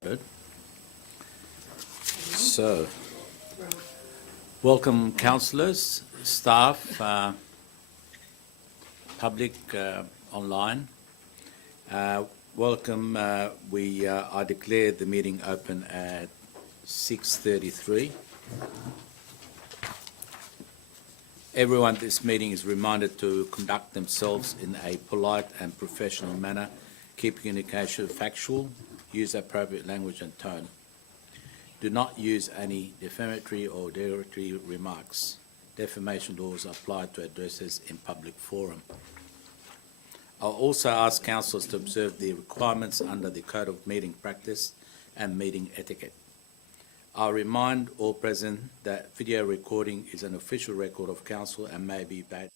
Good. So, welcome councillors, staff, public online. Welcome. I declare the meeting open at 6:33. Everyone at this meeting is reminded to conduct themselves in a polite and professional manner, keep communication factual, use appropriate language and tone. Do not use any defamatory or derogatory remarks. Defamation laws apply to addresses in public forum. I'll also ask councillors to observe the requirements under the Code of Meeting Practice and Meeting Etiquette. I'll remind all present that video recording is an official record of council and may be made.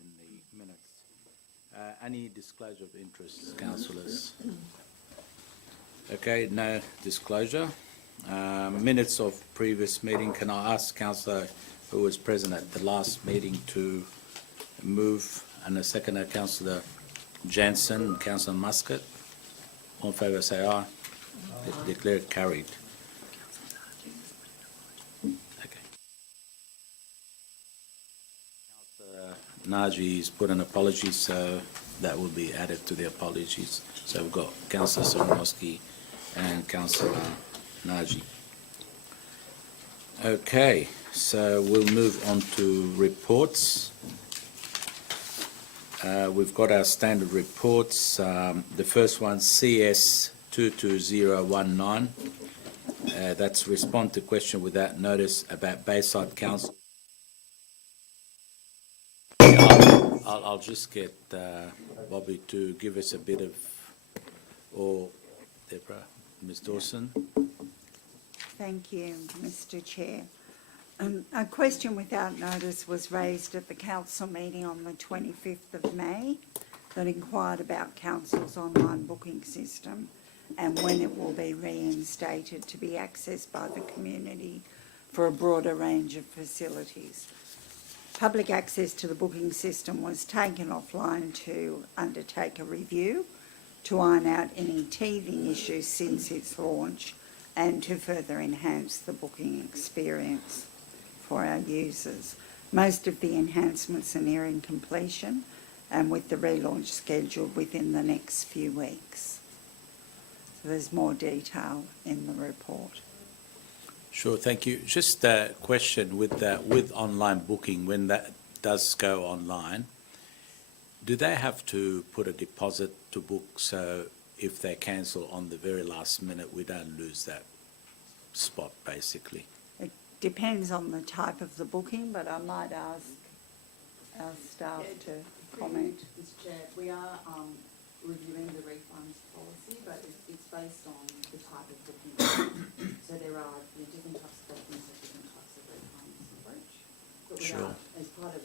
In the minutes. Any disclosure of interest, councillors? Okay, no disclosure. Minutes of previous meeting. Can I ask councillor who was present at the last meeting to move, and a seconder, councillor Jansen and councillor Muscat? All in favour say aye. Declare it carried. Naji's put an apology, so that will be added to the apologies. So we've got Councillor Soronoski and Councillor Naji. Okay, so we'll move on to reports. We've got our standard reports. The first one, CS 22019. That's respond to question without notice about Bayside Council. I'll just get Bobby to give us a bit of, or Deborah, Ms. Dawson. Thank you, Mr. Chair. A question without notice was raised at the council meeting on the 25th of May that inquired about council's online booking system and when it will be reinstated to be accessed by the community for a broader range of facilities. Public access to the booking system was taken offline to undertake a review, to iron out any teething issues since its launch, and to further enhance the booking experience for our users. Most of the enhancements are nearing completion, and with the relaunch scheduled within the next few weeks. So there's more detail in the report. Sure, thank you. Just a question with online booking, when that does go online, do they have to put a deposit to book, so if they cancel on the very last minute, we don't lose that spot, basically? It depends on the type of the booking, but I might ask our staff to comment. Mr. Chair, we are reviewing the refunds policy, but it's based on the type of booking. So there are different types of bookings and different types of refunds approach. But we are, as part of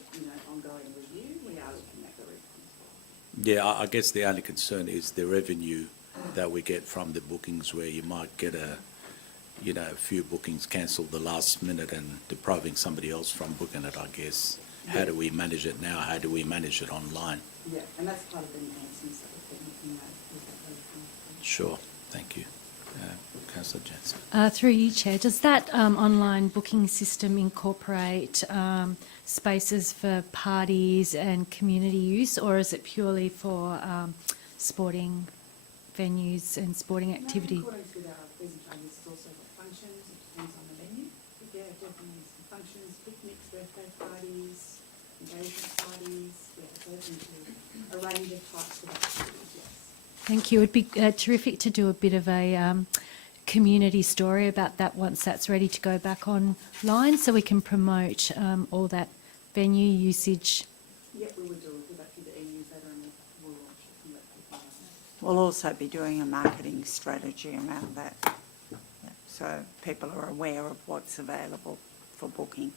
ongoing review, we are looking at the refunds policy. Yeah, I guess the only concern is the revenue that we get from the bookings, where you might get a few bookings cancelled the last minute and depriving somebody else from booking it, I guess. Yeah. How do we manage it now? How do we manage it online? Yeah, and that's part of the enhancements that we've been looking at with that refund. Sure, thank you. Councillor Jansen. Through you, Chair, does that online booking system incorporate spaces for parties and community use, or is it purely for sporting venues and sporting activity? In accordance with our presentation, this has also got functions, it depends on the venue. But yeah, definitely some functions, picnics, birthday parties, engagement parties, yeah, it's open to a range of types of activities, yes. Thank you. It'd be terrific to do a bit of a community story about that once that's ready to go back online, so we can promote all that venue usage. Yeah, we would do that through the e-newsletter and we'll launch it and let people know. We'll also be doing a marketing strategy around that, yeah, so people are aware of what's available for booking.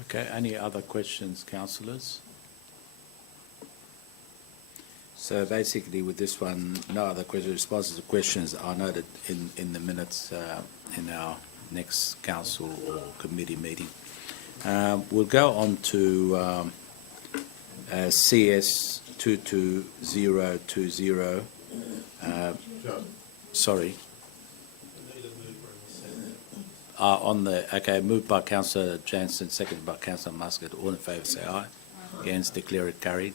Okay, any other questions, councillors? So basically with this one, no other questions, responses to questions are noted in the minutes in our next council or committee meeting. We'll go on to CS 22020. Sorry. Moved by Councillor Jansen, seconded by Councillor Muscat. All in favour say aye. Against, declare it carried.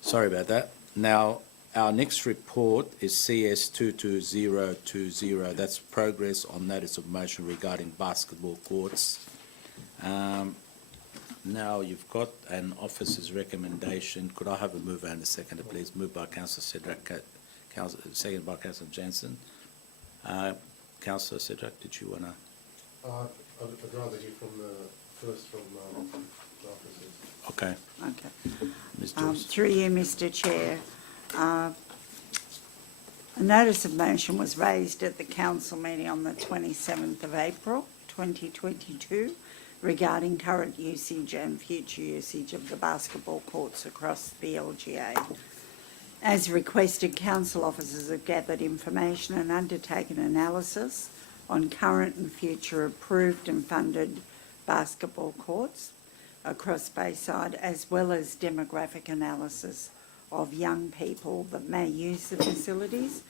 Sorry about that. Now, our next report is CS 22020. That's progress on notice of motion regarding basketball courts. Now, you've got an officer's recommendation. Could I have a mover and a seconder, please? Moved by Councillor Cedric, seconded by Councillor Jansen. Councillor Cedric, did you want to? I'd rather hear from the officers. Okay. Okay. Ms. Dawes. Through you, Mr Chair, a notice of motion was raised at the council meeting on the 27th of April 2022 regarding current usage and future usage of the basketball courts across the LGA. As requested, council officers have gathered information and undertaken analysis on current and future approved and funded basketball courts across Bayside, as well as demographic analysis of young people that may use the facilities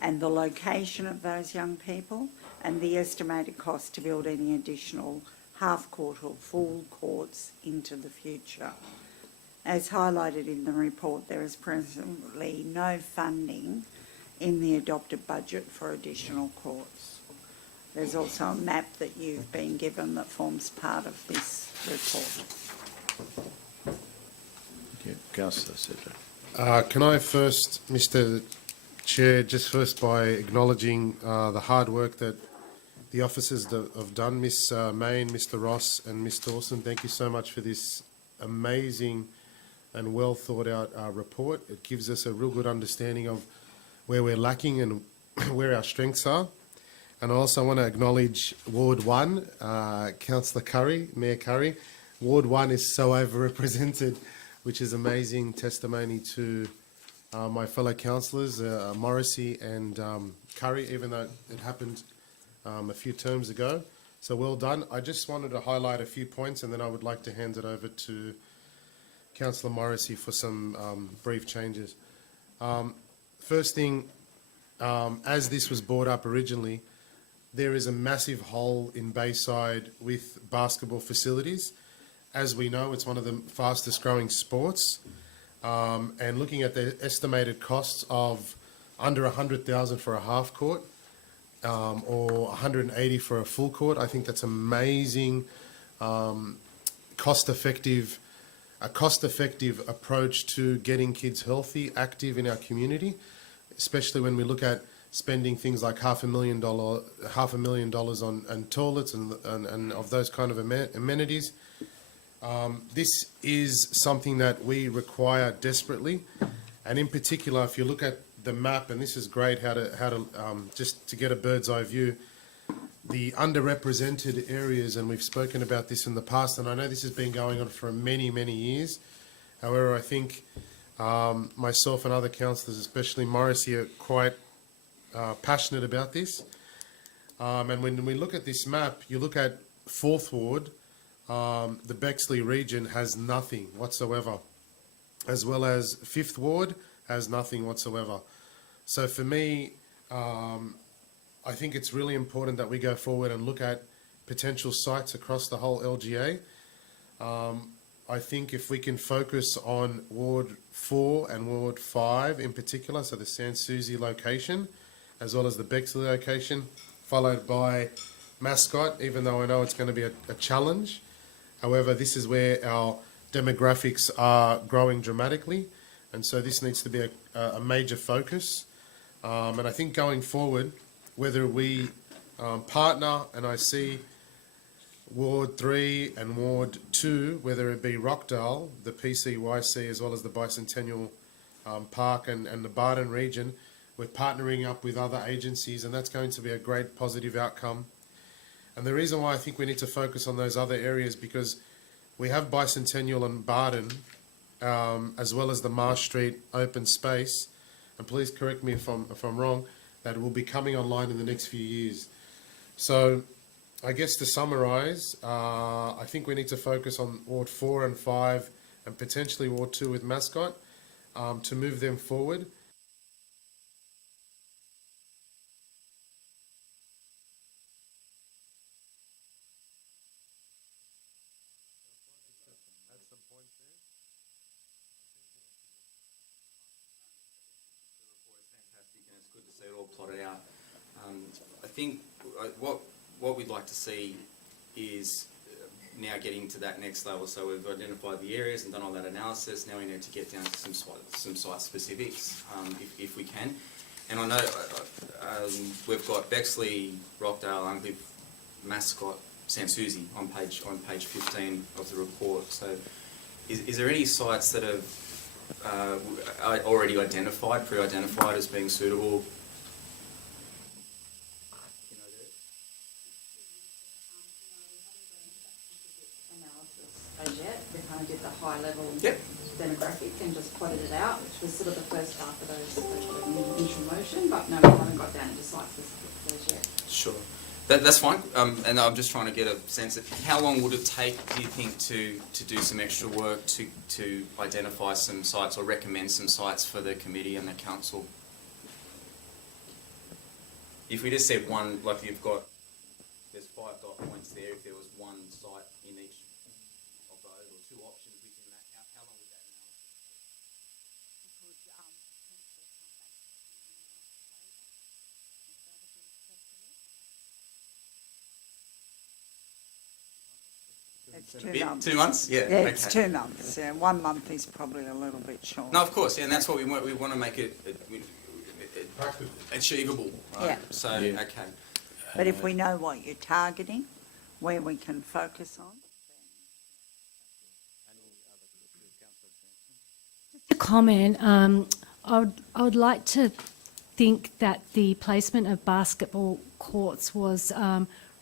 and the location of those young people and the estimated cost to build any additional half-court or full courts into the future. As highlighted in the report, there is presently no funding in the adopted budget for additional courts. There's also a map that you've been given that forms part of this report. Okay. Councillor Cedric. Can I first, Mr Chair, just first by acknowledging the hard work that the officers have done, Miss Main, Mr Ross and Miss Dawson. Thank you so much for this amazing and well thought out report. It gives us a real good understanding of where we're lacking and where our strengths are. And I also want to acknowledge Ward 1, Councillor Curry, Mayor Curry. Ward 1 is so overrepresented, which is amazing testimony to my fellow councillors, Morrissey and Curry, even though it happened a few terms ago. So well done. I just wanted to highlight a few points and then I would like to hand it over to Councillor Morrissey for some brief changes. First thing, as this was brought up originally, there is a massive hole in Bayside with basketball facilities. As we know, it's one of the fastest growing sports. And looking at the estimated costs of under $100,000 for a half court or 180 for a full court, I think that's amazing, cost-effective approach to getting kids healthy, active in our community, especially when we look at spending things like $500,000 on toilets and of those kind of amenities. This is something that we require desperately, and in particular, if you look at the map, and this is great, how to just to get a bird's eye view, the underrepresented areas, and we've spoken about this in the past, and I know this has been going on for many, many years. However, I think myself and other councillors, especially Morrissey, are quite passionate about this. And when we look at this map, you look at 4th Ward, the Bexley region has nothing whatsoever, as well as 5th Ward has nothing whatsoever. So for me, I think it's really important that we go forward and look at potential sites across the whole LGA. I think if we can focus on Ward 4 and Ward 5 in particular, so the Sans Souci location, as well as the Bexley location, followed by Mascot, even though I know it's going to be a challenge. However, this is where our demographics are growing dramatically, and so this needs to be a major focus. And I think going forward, whether we partner, and I see Ward 3 and Ward 2, whether it be Rockdale, the PCYC, as well as the Bicentennial Park and the Barton region, we're partnering up with other agencies, and that's going to be a great positive outcome. And the reason why I think we need to focus on those other areas, because we have Bicentennial and Barton, as well as the Marsh Street open space, and please correct me if I'm wrong, that will be coming online in the next few years. So I guess to summarise, I think we need to focus on Ward 4 and 5 and potentially Ward 2 with Mascot to move them forward. Fantastic, and it's good to see it all plotted out. I think what we'd like to see is now getting to that next level. So we've identified the areas and done all that analysis. Now we need to get down to some site specifics, if we can. And I know we've got Bexley, Rockdale, Uncliffe, Mascot, Sans Souci on page 15 of the report. So is there any sites that have already identified, pre-identified as being suitable? As yet, we kind of did the high level Yep. demographic and just plotted it out, which was sort of the first half of those initial motion, but no, we haven't got down into site specifics as yet. Sure. That's fine. And I'm just trying to get a sense of how long would it take, do you think, to do some extra work to identify some sites or recommend some sites for the committee and the council? If we just said one, like you've got, there's 5 dot points there, if there was one site in each of those, or 2 options within that, how long would that It's analysis? 2 Bit? months. 2 months? Yeah. Yeah, it's okay. 2 months. Yeah, 1 month is probably a little bit short. No, of course, yeah, and that's what we want. We want to make it achievable, right? Yeah. So, Yeah. okay. But if we know what you're targeting, where we can focus on. Just a comment. I would like to think that the placement of basketball courts was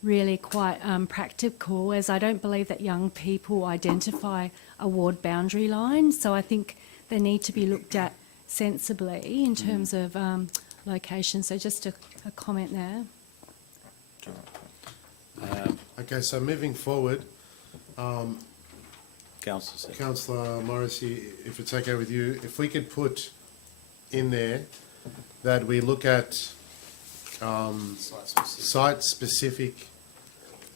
really quite practical, as I don't believe that young people identify a ward boundary line. So I think they need to be looked at sensibly in terms of location. So just a comment there. Okay, so moving forward, Councillor. Councillor Morrissey, if it's okay with you, if we could put in there that we look at Site-specific. site-specific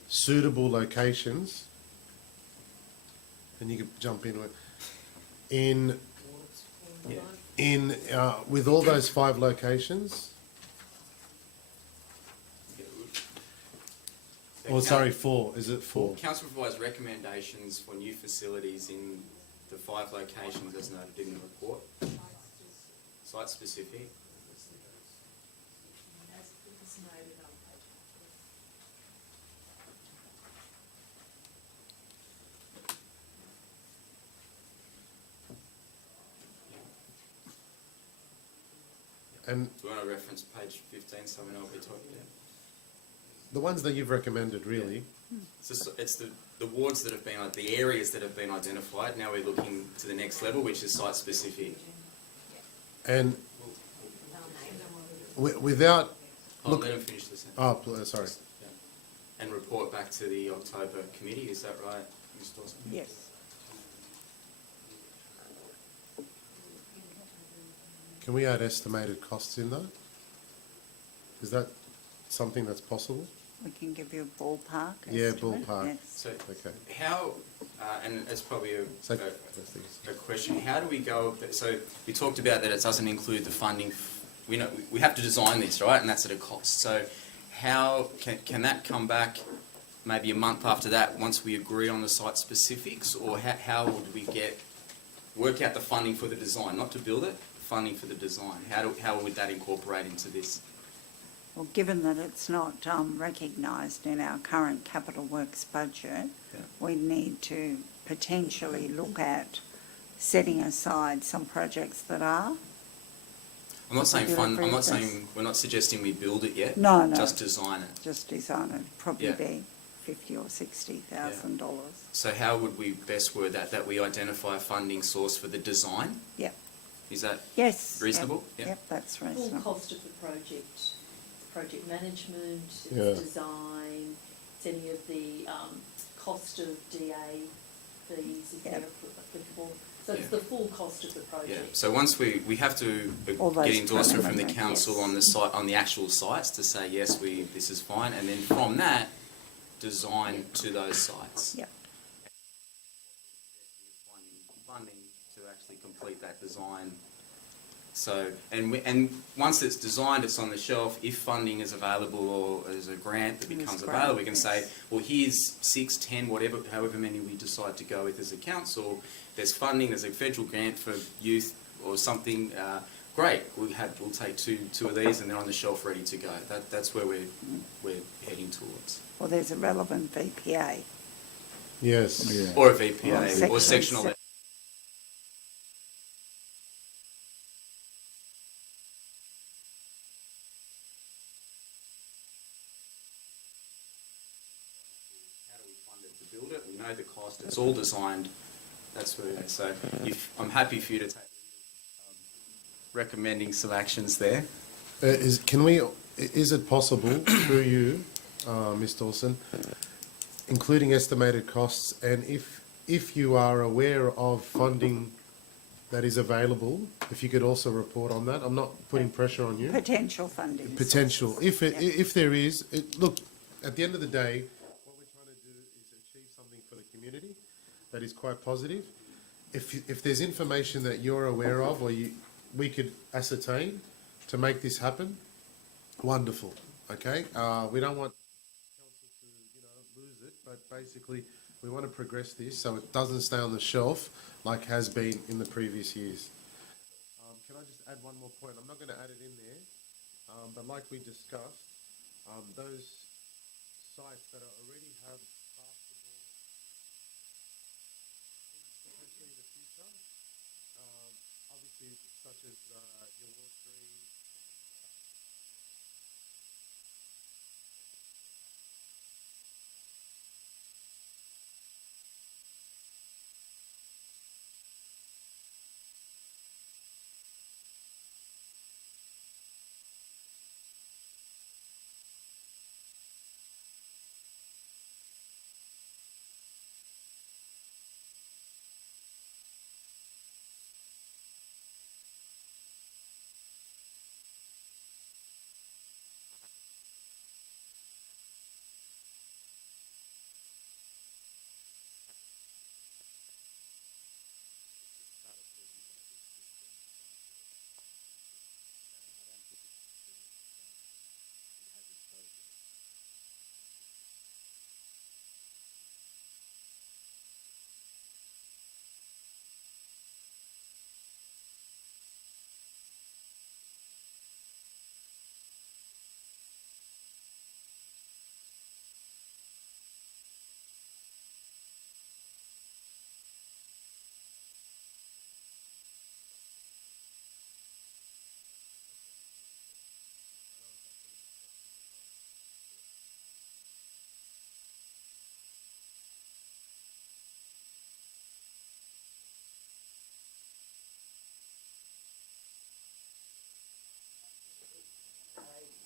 suitable locations, and you could jump in with all those 5 locations. Or sorry, 4. Is it 4? Council provides recommendations for new facilities in the 5 locations as noted in the report. Site-specific. And Do you want to reference page 15 so we know what we're talking about? the ones that you've recommended, really, It's the wards that have been, the areas that have been identified. Now we're looking to the next level, which is site-specific. and without, I'll Look- let him finish the sentence. sorry. Yeah. And report back to the October committee, is that right, Ms. Dawson? Yes. Can we add estimated costs in though? Is that something that's possible? We can give you a ballpark Yeah, estimate, ballpark. yes. So Okay. how, and it's probably So, a question, how do we go, so we talked about that it doesn't include the funding, we know, we have to design this, right, and that's at a cost. So how, can that come back maybe a month after that, once we agree on the site specifics, or how would we work out the funding for the design, not to build it, funding for the design? How would that incorporate into this? Well, given that it's not recognised in our current capital works budget, Yeah. we need to potentially look at setting aside some projects that are. I'm not saying Popular I'm not process. saying, we're not suggesting we build it yet. No, no. Just design it. Just design it, probably Yeah. be $50,000 or $60,000. So how would we best word that? That we identify a funding source for the design? Yep. Is that Yes. yep, reasonable? Yeah. Yep, that's Full reasonable. cost of the project, project management, Yeah. its design, it's any of the cost of DA fees, if they're Yep. applicable. So it's Yeah. the full cost of the Yeah, project. so once we have to All those get endorsement from the preliminary, council yes. on the site, on the actual sites to say, yes, this is fine, and then from that, design to those sites. Yep. Funding to actually complete that design. So, and once it's designed, it's on the shelf, if funding is available or as a grant that As becomes grant, available, we can say, yes. well, here's 6, 10, whatever, however many we decide to go with as a council, there's funding, there's a federal grant for youth or something, great, we'll take two of these and they're on the shelf ready to go. That's where we're heading towards. Well, there's a relevant VPA. yes. Or a VPA, Or or sectional. How do we fund it to build it? We know the cost, it's all designed, that's where, so I'm happy for you to take, recommending some actions there. Is it possible, through you, Ms. Dawson, including estimated costs, and if you are aware of funding that is available, if you could also report on that? I'm not putting pressure on you. Potential funding. Potential. sources. Yep. If there is, look, at the end of the day, what we're trying to do is achieve something for the community that is quite positive. If there's information that you're aware of, or we could ascertain to make this happen, wonderful. Okay, we don't want council to lose it, but basically we want to progress this so it doesn't stay on the shelf like has been in the previous years. Can I just add one more point? I'm not going to add it in there, but like we discussed, those sites that already have basketball potentially in the future, obviously such as your Ward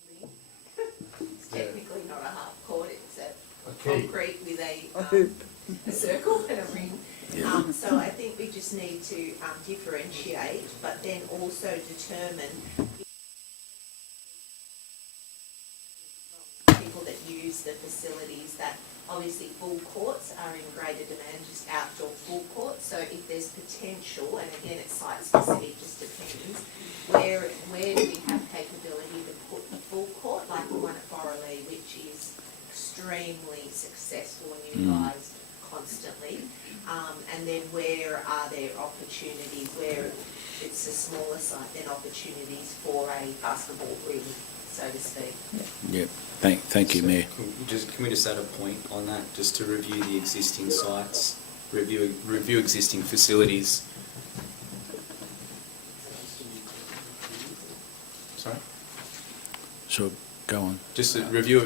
3, It's technically not a half court, it's a Okay. concrete with A hoop. a circle and a ring. So I think we just need to differentiate, but then also determine people that use the facilities that obviously full courts are in greater demand, just outdoor full courts. So if there's potential, and again, it's site specific, just depends, where do we have capability to put the full court, like the one at Borrolea, which is extremely successful and utilised constantly, and then where are there opportunities where it's a smaller site, then opportunities for a basketball ring, so to speak. Yeah, thank you, Mayor. Can we just add a point on that, just to review the existing sites, review existing facilities? Sorry? Sure, go on. Just to review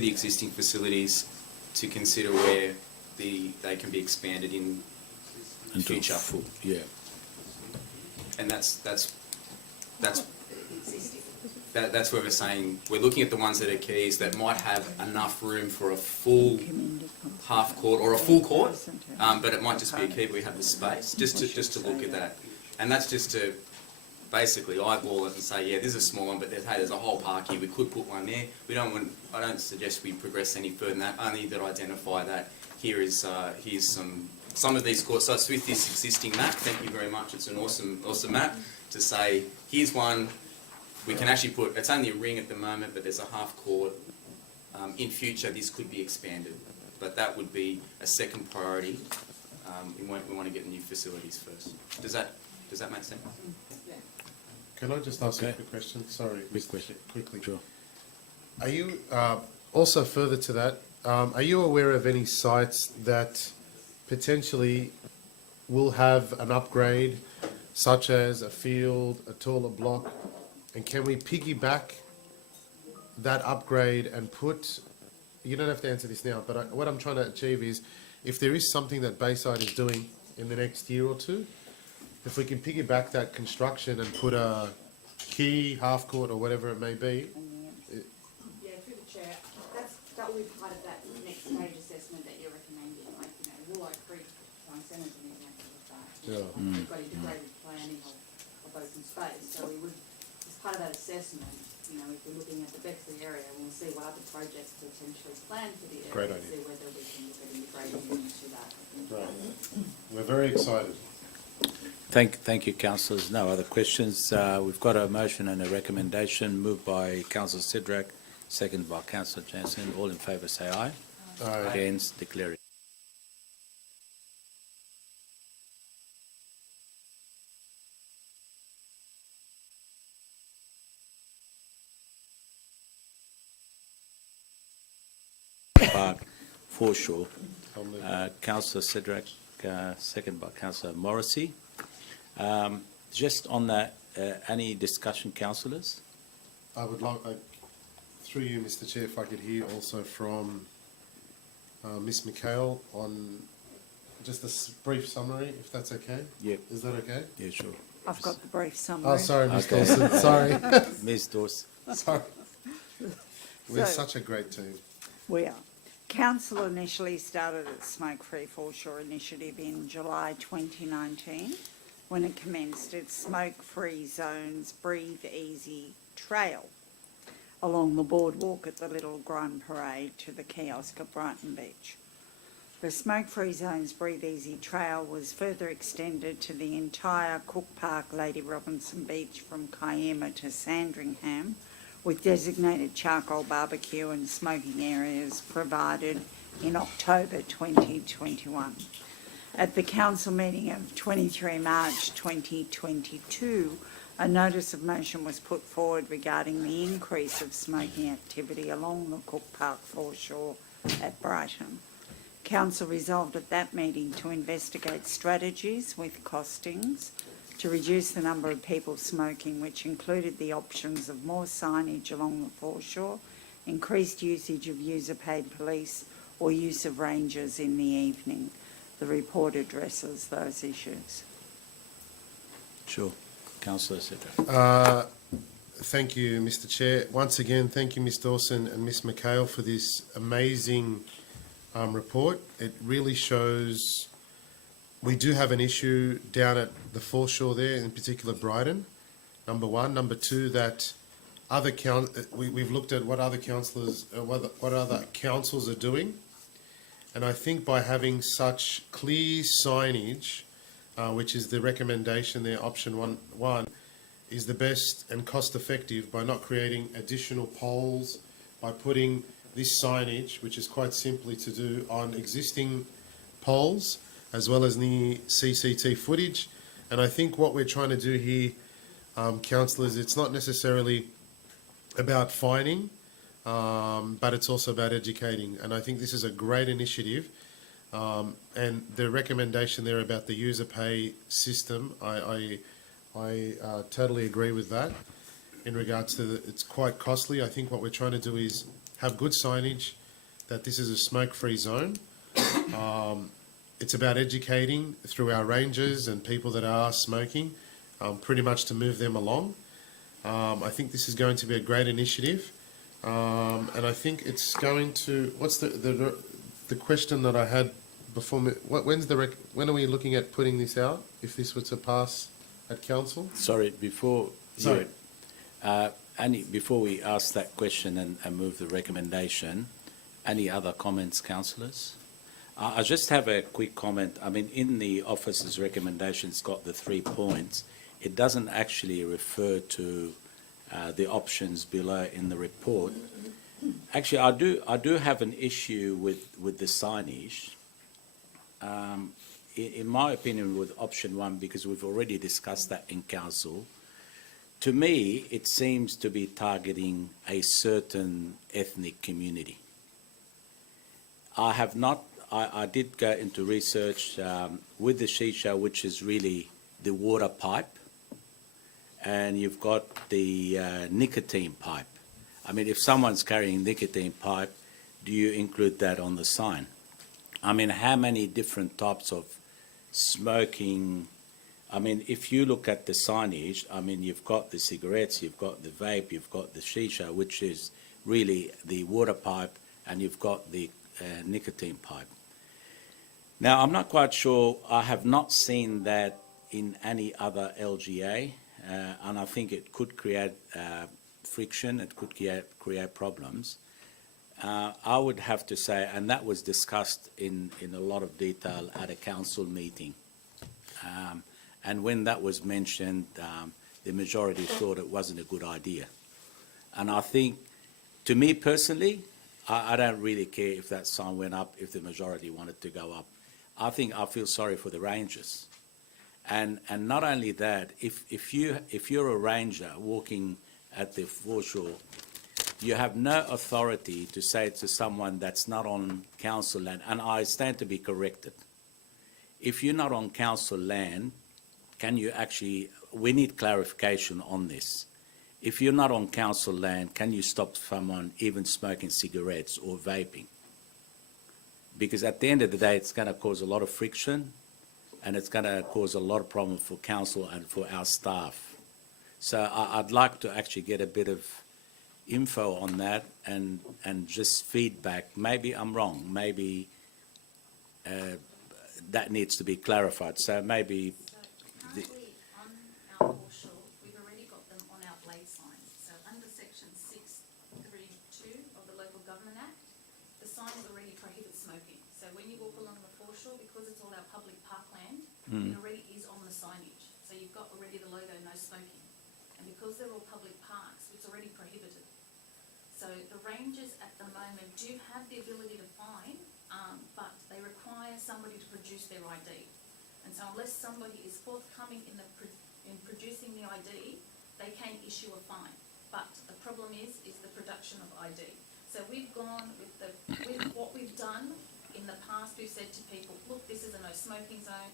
the existing facilities to consider where they can be expanded in Until future. full, yeah. And that's Existing. where we're saying, we're looking at the ones that are keys that might have enough room for a full half court or a full court, but it might just be a key, but we have the space, just to look at that. And that's just to basically eyeball it and say, yeah, this is a small one, but there's a whole park here, we could put one there. I don't suggest we progress any further than that, only that identify that here's some of these court sites with this existing map. Thank you very much, it's an awesome map, to say, here's one, we can actually put, it's only a ring at the moment, but there's a half court. In future, this could be expanded, but that would be a second priority. We want to get new facilities first. Does that make sense? Can I just ask a Okay. quick question? Sorry, Quick Mr. question. Chair, quickly. Sure. Are you, also further to that, are you aware of any sites that potentially will have an upgrade, such as a field, a taller block, and can we piggyback that upgrade and put, you don't have to answer this now, but what I'm trying to achieve is, if there is something that Bayside is doing in the next year or two, if we can piggyback that construction and put a key, half court or whatever it may be, Yeah, through the chair, that will be part of that next stage assessment that you're recommending, like, Willow Creek Town Centre's an example of that. Yeah. We've got integrated planning of open space, so we would, as part of that assessment, if we're looking at the Bexley area, we'll see what other projects potentially planned for the area. Great and idea. see whether we can look at integrating into that. we're very excited. Thank you, councillors. No other questions. We've got a motion and a recommendation moved by Councillor Sidrak, seconded by Councillor Jansen. All in favour say aye. Aye. Against, declare it. Park, foreshore. I'll move. Councillor Sidrak, seconded by Councillor Morrissey. Just on that, any discussion, councillors? I would like, through you, Mr. Chair, if I could hear also from Ms. McHale on just a brief summary, if that's okay? Yep. Is that okay? Yeah, sure. I've got the brief summary. Oh, sorry, Ms. Okay. Dawson, sorry. Ms. Dawes. Sorry. We're So- such a great team. We are. Council initially started its Smoke-Free Foreshore initiative in July 2019, when it commenced its Smoke-Free Zones Breathe Easy Trail along the boardwalk at the Little Grime Parade to the kiosk at Brighton Beach. The Smoke-Free Zones Breathe Easy Trail was further extended to the entire Cook Park Lady Robinson Beach from Kiama to Sandringham, with designated charcoal barbecue and smoking areas provided in October 2021. At the council meeting of 23 March 2022, a notice of motion was put forward regarding the increase of smoking activity along the Cook Park foreshore at Brighton. Council resolved at that meeting to investigate strategies with costings to reduce the number of people smoking, which included the options of more signage along the foreshore, increased usage of user-paid police, or use of rangers in the evening. The report addresses those issues. Sure. Councillor Sidrak. Thank you, Mr. Chair. Once again, thank you, Ms. Dawson and Ms. McHale, for this amazing report. It really shows we do have an issue down at the foreshore there, in particular Brighton, number one. Number two, that we've looked at what other councillors, what other councils are doing, and I think by having such clear signage, which is the recommendation there, option one, is the best and cost effective by not creating additional poles, by putting this signage, which is quite simply to do on existing poles, as well as the CCT footage. And I think what we're trying to do here, councillors, it's not necessarily about fining, but it's also about educating. And I think this is a great initiative. And the recommendation there about the user pay system, I totally agree with that. In regards to it's quite costly. I think what we're trying to do is have good signage that this is a smoke-free zone. It's about educating through our rangers and people that are smoking, pretty much to move them along. I think this is going to be a great initiative, and I think it's going to. What's the question that I had before? When are we looking at putting this out? If this were to pass at council? Sorry, before Sorry. before we ask that question and move the recommendation, any other comments, councillors? I just have a quick comment. I mean, in the officer's recommendation, it's got the 3 points. It doesn't actually refer to the options below in the report. Actually, I do have an issue with the signage. In my opinion, with option 1, because we've already discussed that in council, to me, it seems to be targeting a certain ethnic community. I did go into research with the shisha, which is really the water pipe, and you've got the nicotine pipe. I mean, if someone's carrying nicotine pipe, do you include that on the sign? I mean, how many different types of smoking? I mean, if you look at the signage, I mean, you've got the cigarettes, you've got the vape, you've got the shisha, which is really the water pipe, and you've got the nicotine pipe. Now, I'm not quite sure. I have not seen that in any other LGA, and I think it could create friction. It could create problems. I would have to say, and that was discussed in a lot of detail at a council meeting. And when that was mentioned, the majority thought it wasn't a good idea. And I think, to me personally, I don't really care if that sign went up, if the majority wanted to go up. I feel sorry for the rangers. And not only that, if you're a ranger walking at the foreshore, you have no authority to say to someone that's not on council land, and I stand to be corrected. If you're not on council land, we need clarification on this. If you're not on council land, can you stop someone even smoking cigarettes or vaping? Because at the end of the day, it's going to cause a lot of friction, and it's going to cause a lot of problems for council and for our staff. So I'd like to actually get a bit of info on that and just feedback. Maybe I'm wrong. Maybe that needs to be clarified. So maybe... Currently, on our foreshore, we've already got them on our blade signs. So under section 632 of the Local Government Act, the signs already prohibit smoking. So when you walk along the foreshore, because it's all our public parkland, it already is on the signage. So you've got already the logo, no smoking. And because they're all public parks, it's already prohibited. So the rangers at the moment do have the ability to fine, but they require somebody to produce their ID. And so unless somebody is forthcoming in producing the ID, they can issue a fine. But the problem is the production of ID. So we've gone with what we've done in the past. We've said to people, look, this is a no smoking zone.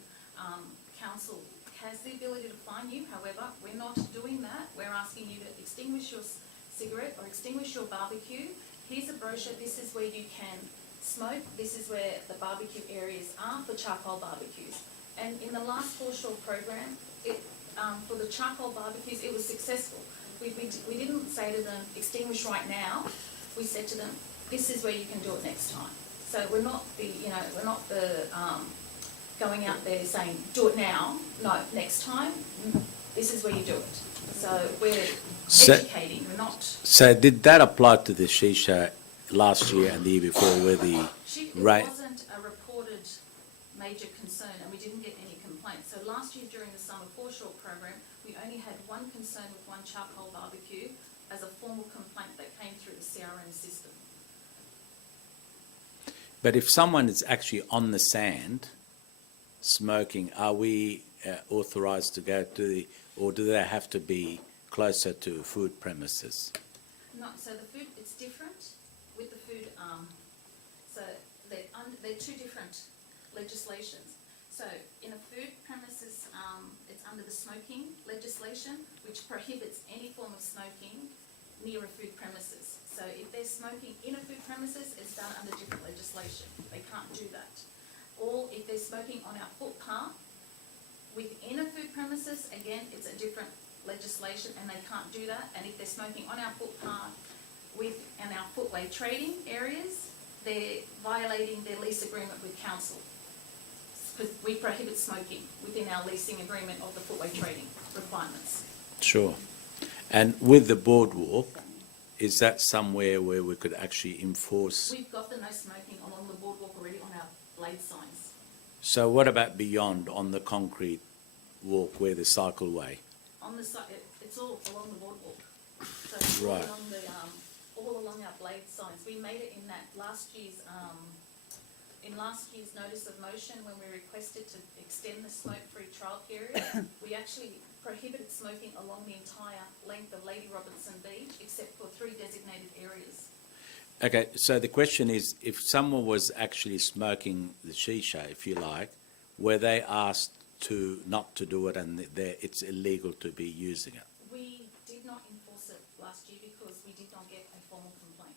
Council has the ability to fine you. However, we're not doing that. We're asking you to extinguish your cigarette or extinguish your barbecue. Here's a brochure. This is where you can smoke. This is where the barbecue areas are for charcoal barbecues. And in the last foreshore program, for the charcoal barbecues, it was successful. We didn't say to them, extinguish right now. We said to them, this is where you can do it next time. So we're not going out there saying, do it now. No, next time. this is where you do it. So we're So- educating, we're not. So did that apply to the shisha last year and the year before where the It Right. wasn't a reported major concern and we didn't get any complaints. So last year during the summer foreshore program, we only had one concern with one charcoal barbecue as a formal complaint that came through the CRM system. But if someone is actually on the sand smoking, are we authorised to go to the, or do they have to be closer to food premises? No, so the food, it's different with the food, so they're two different legislations. So in a food premises, it's under the smoking legislation, which prohibits any form of smoking near a food premises. So if they're smoking in a food premises, it's done under different legislation. They can't do that. Or if they're smoking on our footpath within a food premises, again, it's a different legislation and they can't do that. And if they're smoking on our footpath in our footway trading areas, they're violating their lease agreement with council. Because we prohibit smoking within our leasing agreement of the footway trading requirements. Sure. And with the boardwalk, is that somewhere where we could actually enforce? We've got the no smoking along the boardwalk already on our blade signs. So what about beyond on the concrete walk where the cycleway? On the side, it's all along the boardwalk. So it's all Right. along the, all along our blade signs. We made it in that last year's notice of motion when we requested to extend the smoke-free trial period. We actually prohibited smoking along the entire length of Lady Robinson Beach except for 3 designated areas. Okay, so the question is, if someone was actually smoking the shisha, if you like, were they asked to not to do it and it's illegal to be using it? We did not enforce it last year because we did not get a formal complaint.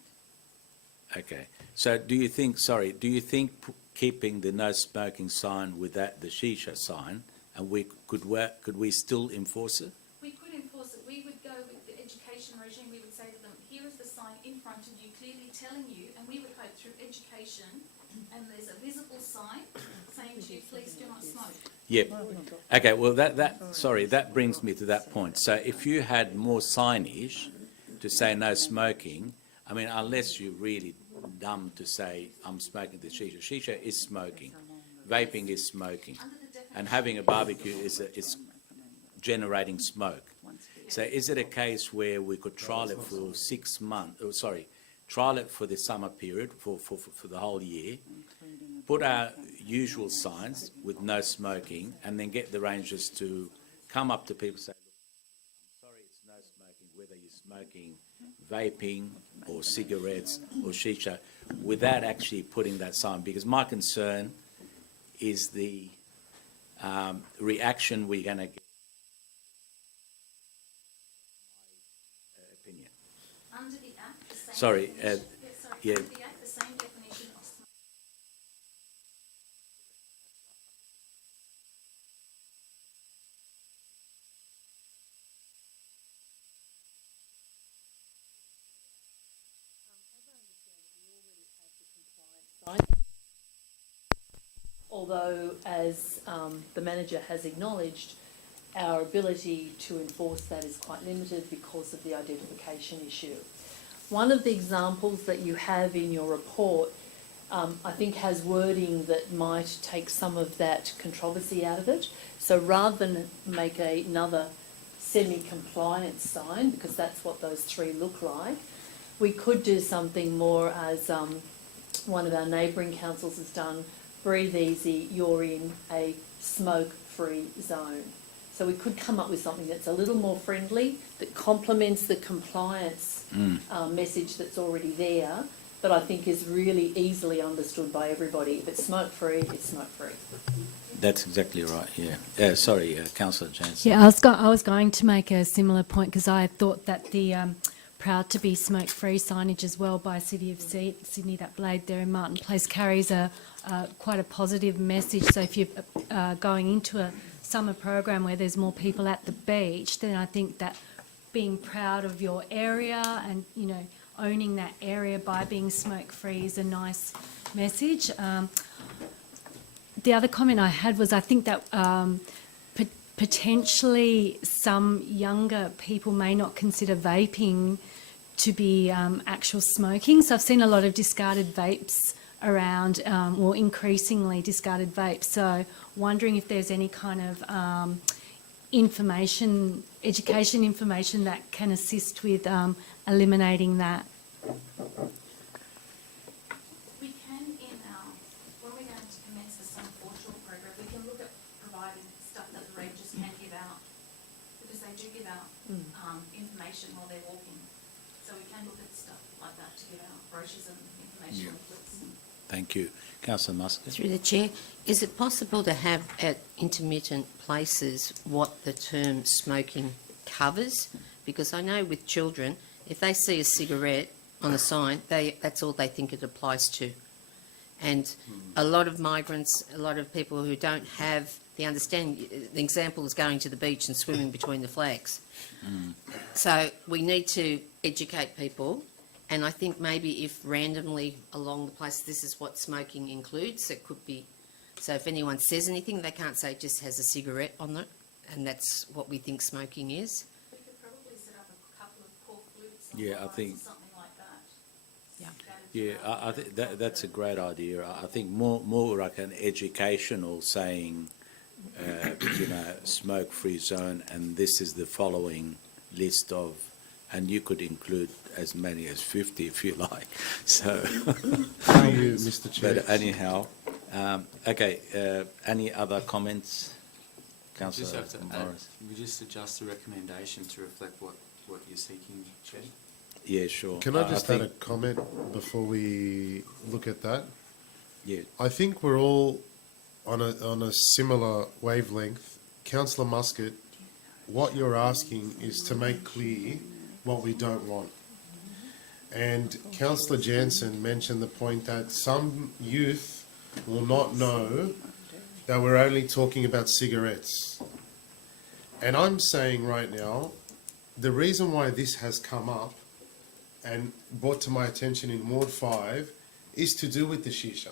Okay, so do you think keeping the no smoking sign with that, the shisha sign, and could we still enforce it? We could enforce it. We would go with the education regime. We would say to them, here is the sign in front of you clearly telling you, and we would hope through education, and there's a visible sign saying to you, please do not smoke. Yep. Okay, well, that brings me to that point. So if you had more signage to say no smoking, I mean, unless you're really dumb to say, I'm smoking the shisha. Shisha is smoking. Vaping is smoking. Under the definition, And having a barbecue is generating smoke. So is it a case where we could trial it for 6 months, trial it for the summer period, for the whole year, put our usual signs with no smoking, and then get the rangers to come up to people and say, look, I'm sorry, it's no smoking, whether you're smoking vaping or cigarettes or shisha, without actually putting that sign. Because my concern is the reaction we're going to get. My opinion. under the Act, the same Sorry, definition, yeah. under the Act, the same definition of smoke. Although, as the manager has acknowledged, our ability to enforce that is quite limited because of the identification issue. One of the examples that you have in your report, I think, has wording that might take some of that controversy out of it. So rather than make another semi-compliant sign, because that's what those 3 look like, we could do something more as one of our neighbouring councils has done. Breathe easy, you're in a smoke-free zone. So we could come up with something that's a little more friendly, that complements the compliance message that's already there, but I think is really easily understood by everybody. If it's smoke-free, it's smoke-free. That's exactly right, yeah. Sorry, Councillor Jansen. Yeah, I was going to make a similar point because I thought that the proud to be smoke-free signage as well by City of Sydney, that blade there in Martin Place, carries quite a positive message. So if you're going into a summer program where there's more people at the beach, then I think that being proud of your area and, owning that area by being smoke-free is a nice message. The other comment I had was I think that potentially some younger people may not consider vaping to be actual smoking. So I've seen a lot of discarded vapes around, or increasingly discarded vapes. So wondering if there's any kind of education information that can assist with eliminating that. We can when we're going to commence the summer foreshore program, we can look at providing stuff that the rangers can give out, because they do give out information while they're walking. So we can look at stuff like that to give out brochures and information leaflets. Thank you. Councillor Muscat. Through the chair, is it possible to have at intermittent places what the term smoking covers? Because I know with children, if they see a cigarette on a sign, that's all they think it applies to. And a lot of migrants, a lot of people who don't have the understanding, the example is going to the beach and swimming between the flags. So we need to educate people. And I think maybe if randomly along the place, this is what smoking includes, it could be, so if anyone says anything, they can't say it just has a cigarette on it, and that's what we think smoking is. We could probably set up a couple of cork flutes on Yeah, the I lines think- or something like that. Yeah. Scattered Yeah, throughout. I think that's a great idea. I think more like an educational saying, smoke-free zone, and this is the following list of, and you could include as many as 50 if you like. So, Through you, Mr. Chair. but anyhow, okay. Any other comments, Councillor Morris? We just adjust the recommendation to reflect what you're seeking, Chair. Yeah, sure. Can I just add a think, comment before we look at that? Yeah, I think we're all on a similar wavelength. Councillor Muscat, what you're asking is to make clear what we don't want. And Councillor Jansen mentioned the point that some youth will not know that we're only talking about cigarettes. And I'm saying right now, the reason why this has come up and brought to my attention in Ward 5 is to do with the shisha.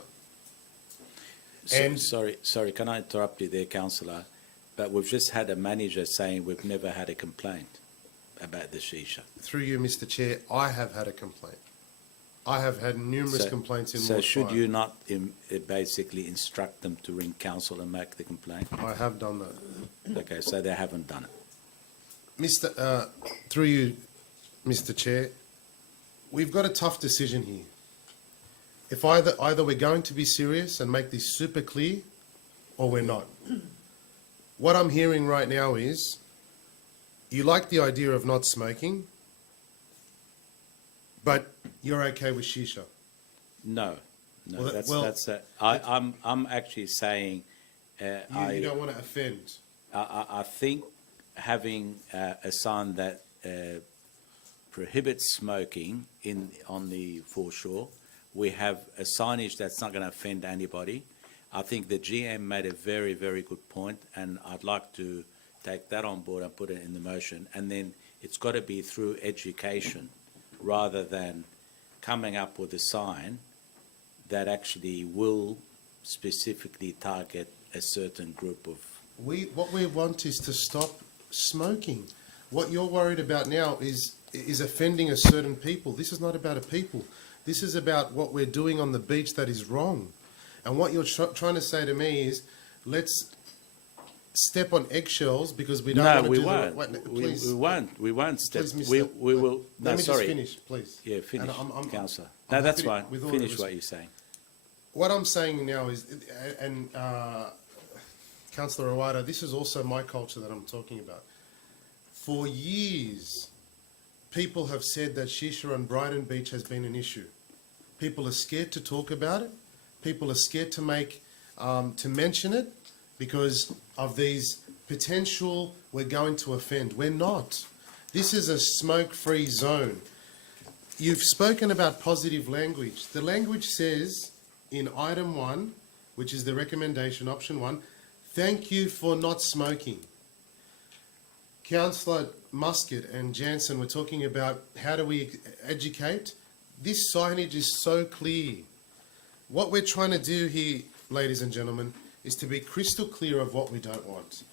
And- sorry, can I interrupt you there, Councillor? But we've just had a manager saying we've never had a complaint about the shisha. Through you, Mr. Chair, I have had a complaint. I have had numerous complaints in Ward 5. So should you not basically instruct them to ring council and make the complaint? I have done that. Okay, so they haven't done it. Through you, Mr. Chair, we've got a tough decision here. If either we're going to be serious and make this super clear, or we're not. What I'm hearing right now is, you like the idea of not smoking, but you're okay with shisha. No, Well, I'm actually saying, You don't want to offend. I think having a sign that prohibits smoking on the foreshore, we have a signage that's not going to offend anybody. I think the GM made a very, very good point, and I'd like to take that on board and put it in the motion. And then it's got to be through education rather than coming up with a sign that actually will specifically target a certain group of. What we want is to stop smoking. What you're worried about now is offending a certain people. This is not about a people. This is about what we're doing on the beach that is wrong. And what you're trying to say to me is, let's step on eggshells because we don't want to do the right. Please, We won't step. please, We Mr. will. No, Let me sorry. just finish, please. Yeah, finish, And I'm Councillor. I'm No, that's happy to- fine. with all Finish the what you're saying. What I'm saying now is, and Councillor Awada, this is also my culture that I'm talking about. For years, people have said that shisha on Brighton Beach has been an issue. People are scared to talk about it. People are scared to mention it because of these potential, we're going to offend. We're not. This is a smoke-free zone. You've spoken about positive language. The language says in item 1, which is the recommendation, option 1, thank you for not smoking. Councillor Muscat and Jansen were talking about how do we educate. This signage is so clear. What we're trying to do here, ladies and gentlemen, is to be crystal clear of what we don't want.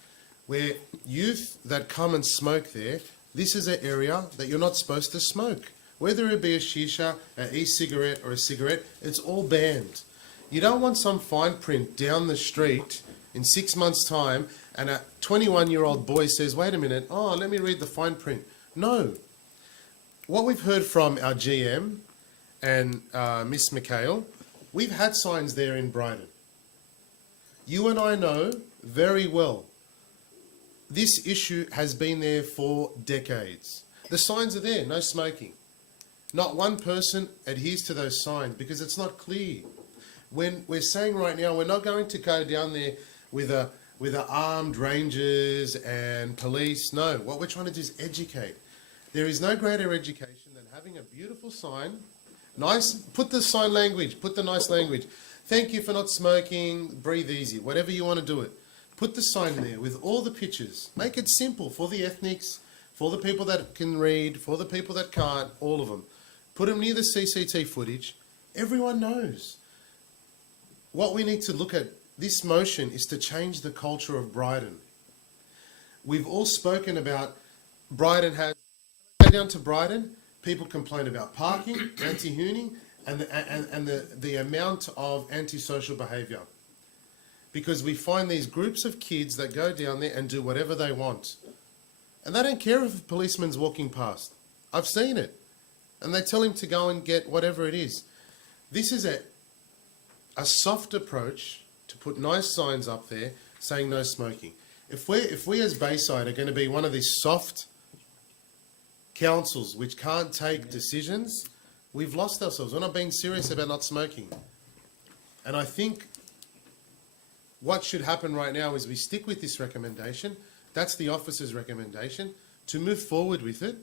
where youth that come and smoke there, this is an area that you're not supposed to smoke. Whether it be a shisha, an e-cigarette or a cigarette, it's all banned. You don't want some fine print down the street in 6 months' time and a 21-year-old boy says, wait a minute, oh, let me read the fine print. No. What we've heard from our GM and Miss McHale, we've had signs there in Brighton. You and I know very well this issue has been there for decades. The signs are there, no smoking. Not one person adheres to those signs because it's not clear. When we're saying right now, we're not going to go down there with armed rangers and police. No, what we're trying to do is educate. There is no greater education than having a beautiful sign. Nice, put the sign language, put the nice language. Thank you for not smoking, breathe easy, whatever you want to do it. Put the sign there with all the pictures. Make it simple for the ethnics, for the people that can read, for the people that can't, all of them. Put them near the CCT footage. Everyone knows. What we need to look at, this motion is to change the culture of Brighton. We've all spoken about Brighton has, go down to Brighton, people complain about parking, anti-hooning, and the amount of antisocial behaviour. Because we find these groups of kids that go down there and do whatever they want. And they don't care if a policeman's walking past. I've seen it. And they tell him to go and get whatever it is. This is a soft approach to put nice signs up there saying no smoking. If we as Bayside are going to be one of these soft councils which can't take decisions, we've lost ourselves. We're not being serious about not smoking. And I think what should happen right now is we stick with this recommendation. That's the officer's recommendation, to move forward with it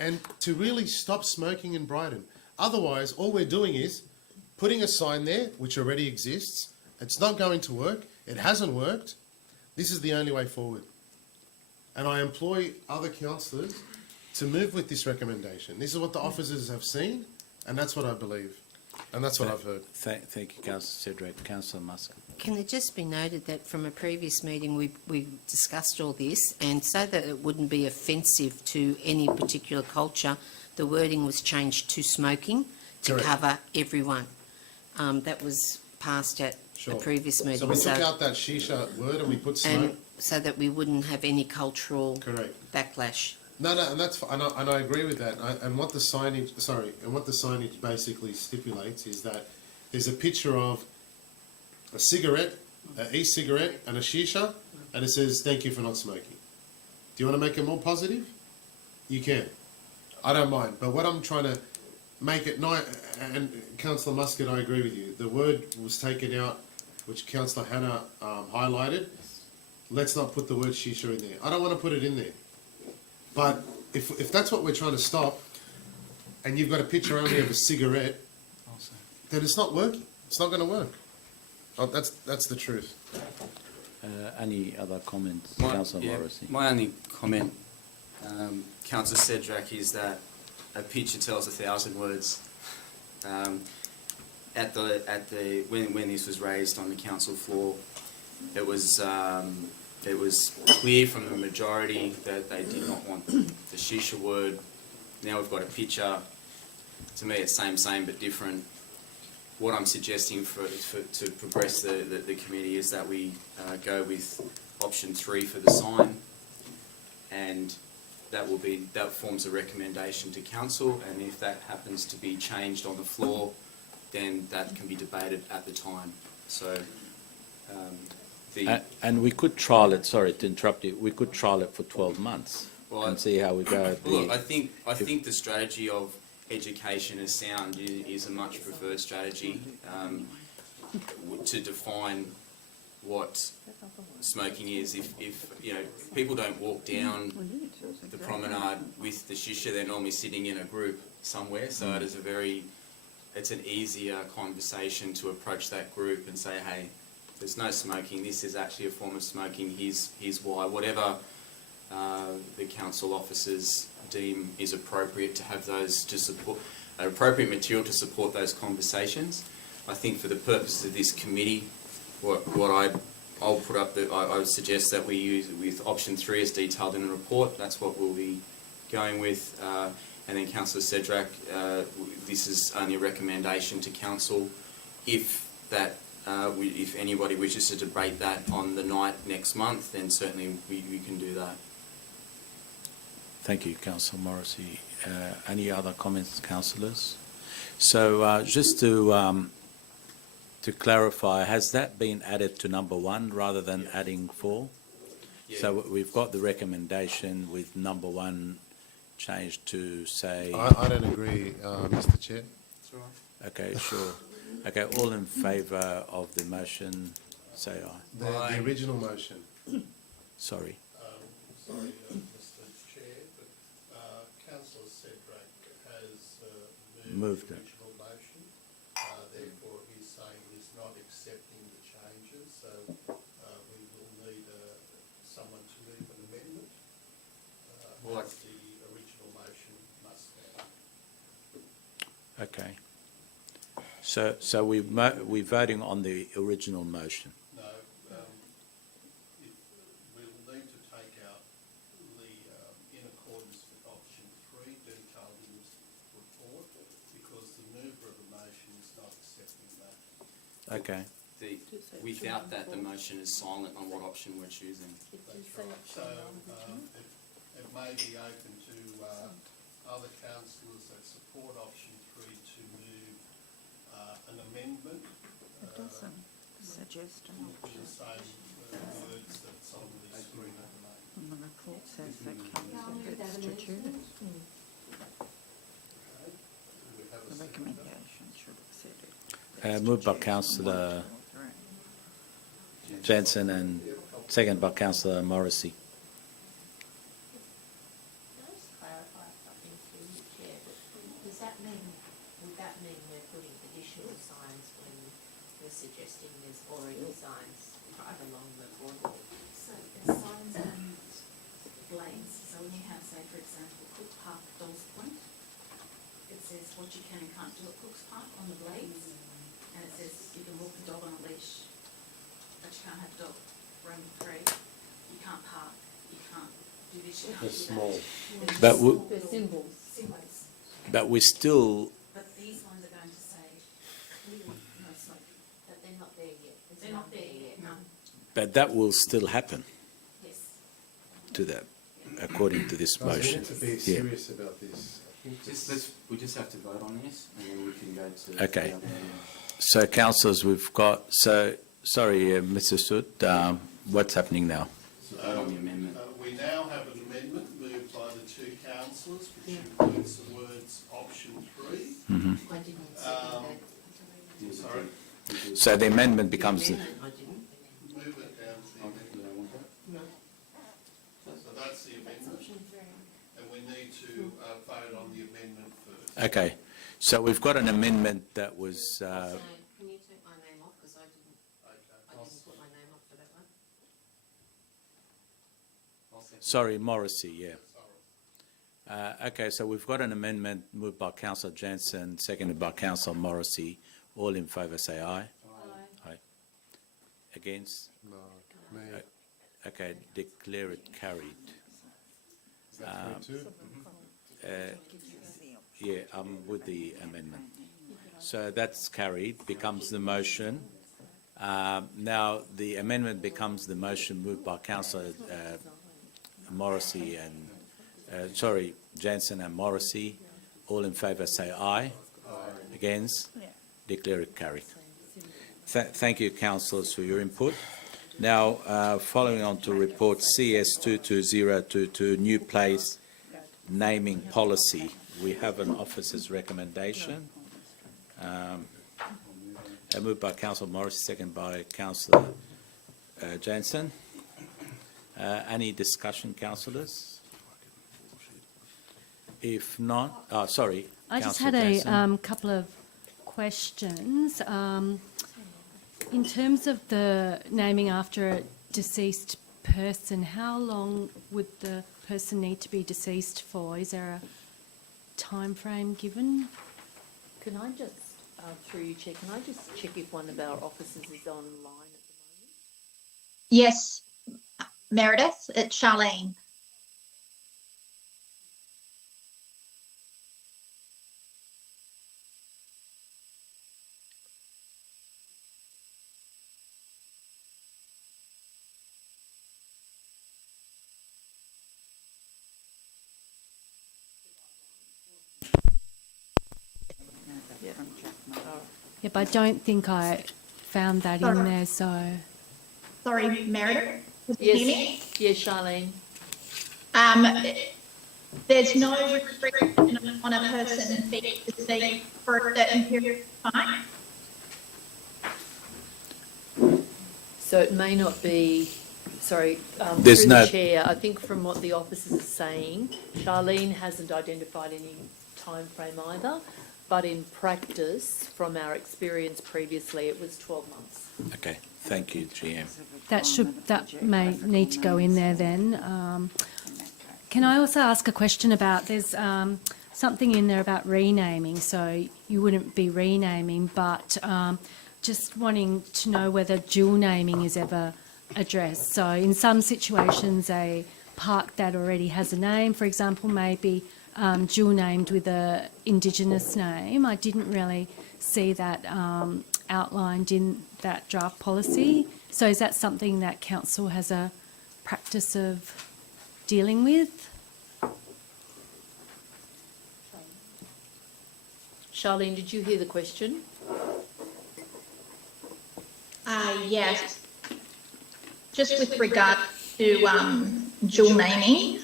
and to really stop smoking in Brighton. Otherwise, all we're doing is putting a sign there, which already exists. It's not going to work. It hasn't worked. This is the only way forward. And I employ other councillors to move with this recommendation. This is what the officers have seen, and that's what I believe. And that's what I've heard. Thank you, Councillor Cedric. Councillor Musk. Can it just be noted that from a previous meeting we discussed all this, and so that it wouldn't be offensive to any particular culture, the wording was changed to smoking to Correct. cover everyone. That was passed at Sure. the previous meeting. So we took out that shisha word and we put smoke. and so that we wouldn't have any cultural Correct. backlash. No, and that's and I agree with that. And what the signage basically stipulates is that there's a picture of a cigarette, an e-cigarette, and a shisha, and it says "Thank you for not smoking." Do you want to make it more positive? You can. I don't mind. But what I'm trying to make it nice, and Councillor Muscat, I agree with you. The word was taken out, which Councillor Hannah highlighted. Let's not put the word shisha in there. I don't want to put it in there. But if that's what we're trying to stop, and you've got a picture only of a cigarette, then it's not working. It's not going to work. Oh, that's the truth. Any other comments, Councillor Morrissey? My only comment, Councillor Cedric, is that a picture tells 1,000 words. When this was raised on the council floor, it was clear from the majority that they did not want the shisha word. Now we've got a picture. To me, it's same but different. What I'm suggesting to progress the committee is that we go with option 3 for the sign, and that forms a recommendation to council. And if that happens to be changed on the floor, then that can be debated at the time. So. And we could trial it. Sorry to interrupt you. We could trial it for 12 months and see how we go. Look, I think the strategy of education as sound is a much preferred strategy to define what smoking is. If people don't walk down the promenade with the shisha, they're normally sitting in a group somewhere. So it's an easier conversation to approach that group and say, hey, there's no smoking. This is actually a form of smoking. Here's why. Whatever the council officers deem is appropriate to have those to support, appropriate material to support those conversations. I think for the purposes of this committee, what I I'll put up I would suggest that we use with option 3 as detailed in the report. That's what we'll be going with. And then Councillor Cedric, this is only a recommendation to council. If if anybody wishes to debate that on the night next month, then certainly we can do that. Thank you, Councillor Morrissey. Any other comments, councillors? So just to clarify, has that been added to number 1 rather than adding 4? Yeah. So we've got the recommendation with number 1 changed to say... I don't agree, Mr Chair. That's all right. Okay, sure. Okay, all in favour of the motion, say aye. The original motion. Sorry. Sorry, Mr Chair, but councillor Cedric has moved the Moved it. original motion. Therefore, he's saying he's not accepting the changes, so we will need someone to move an amendment. Well, As the original motion must stand. Okay. So we're voting on the original motion. No, we'll need to take out the, in accordance with option 3, detailed in this report, because the mover of the motion is not accepting that. Okay. Without that, the motion is silent on what option we're choosing. That's right. So it may be open to other councillors that support option 3 to move an amendment. It doesn't suggest an In option. the same words that's on the screen at the moment. And the report says that council gets to choose. Okay. Do we have a The second? recommendation should have said it. Moved by Councillor Jensen and second by Councillor Morrissey. Can I just clarify something through you, Chair? Does that mean, would that mean we're putting additional signs when we're suggesting there's already signs right along the boardwalk? So there's signs and blades, so when you have, say, for example, Cook Park, Dolls Point, it says what you can and can't do at Cook's Park on the blades, and it says you can walk the dog on a leash, but you can't have a dog roaming free, you can't park, you can't do this, you can't They're do small. that. But They're symbols. Symbols. But we still, But these ones are going to say clearly no smoking. But they're not there yet. It's They're not there yet, no. but that will still happen Yes. to that, according to this Guys, we motion. need to be Yeah. serious about this. I think We just have to vote on this, and then we can go to... Okay. the other- So councillors, we've got, sorry, Mr. Sood, what's happening now? Vote on the amendment. We now have an amendment moved by the two councillors, which includes the words option 3. I didn't see that. Sorry, So the amendment becomes, I didn't. move it down to the amendment. You don't want that? So that's the amendment, and we need to vote on the amendment first. okay. So we've got an amendment that was, So can you take my name off, because I didn't put my name up for that one. I'll second. sorry, Morrissey, yeah. Okay, so we've got an amendment moved by Councillor Jensen, seconded by Councillor Morrissey. All in favour say aye. Aye. Against? No, me. Okay, declare it carried. Is that 3-2? Yeah, with the amendment. So that's carried, becomes the motion. Now, the amendment becomes the motion moved by Councillor Morrissey and, Jensen and Morrissey. All in favour say aye. Against? Declare it carried. Thank you, councillors, for your input. Now, following on to report CS 22022, new place naming policy. We have an officer's recommendation. Moved by Councillor Morris, second by Councillor Jensen. Any discussion, councillors? If not, sorry. I just Councillor had Jensen. a couple of questions. In terms of the naming after a deceased person, how long would the person need to be deceased for? Is there a time frame given? Can I just, through you, Chair, can I just check if one of our officers is online at the moment? Yes, Meredith, it's Charlene. Yeah, but I don't think I found that in there, so. Sorry, Meredith, can you hear me? Yes, Charlene. There's no restriction on a person being to speak for a certain period of time. So it may not be, sorry, There's through the no- chair, I think from what the officers are saying, Charlene hasn't identified any time frame either, but in practice, from our experience previously, it was 12 months. Okay, thank you, GM. That may need to go in there then. Can I also ask a question about, there's something in there about renaming, so you wouldn't be renaming, but just wanting to know whether dual naming is ever addressed. So in some situations, a park that already has a name, for example, may be dual named with a Indigenous name. I didn't really see that outlined in that draft policy. So is that something that council has a practice of dealing with? Charlene, did you hear the question? Yes. Just with regard to dual naming,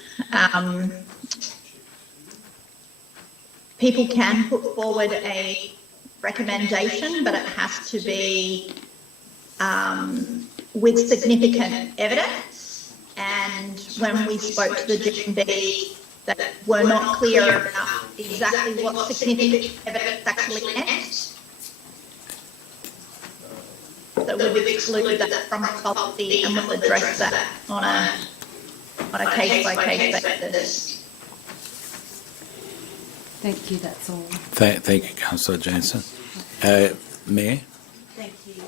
people can put forward a recommendation, but it has to be with significant evidence. And when we spoke to the GMB, that were not clear about exactly what significant evidence actually meant. So we've excluded that from the policy and we'll address that on a case-by-case basis. Thank you, that's all. Thank you, Councillor Jansen. Mayor? Thank you.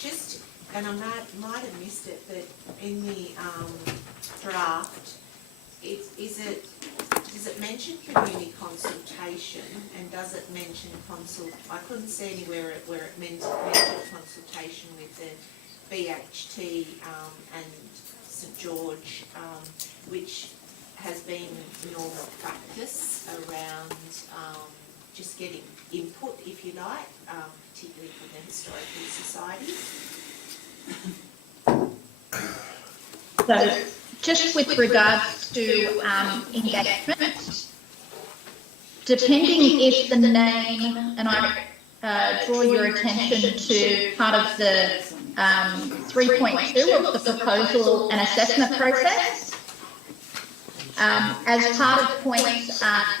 Just, and I might have missed it, but in the draft, does it mention community consultation, and does it mention I couldn't see anywhere where it mentioned consultation with the BHT and St George, which has been normal practice around just getting input, if you like, particularly from the historical society. So just with regards to engagement, depending if the name, and I draw your attention to part of the 3.2 of the proposal and assessment process. As part of point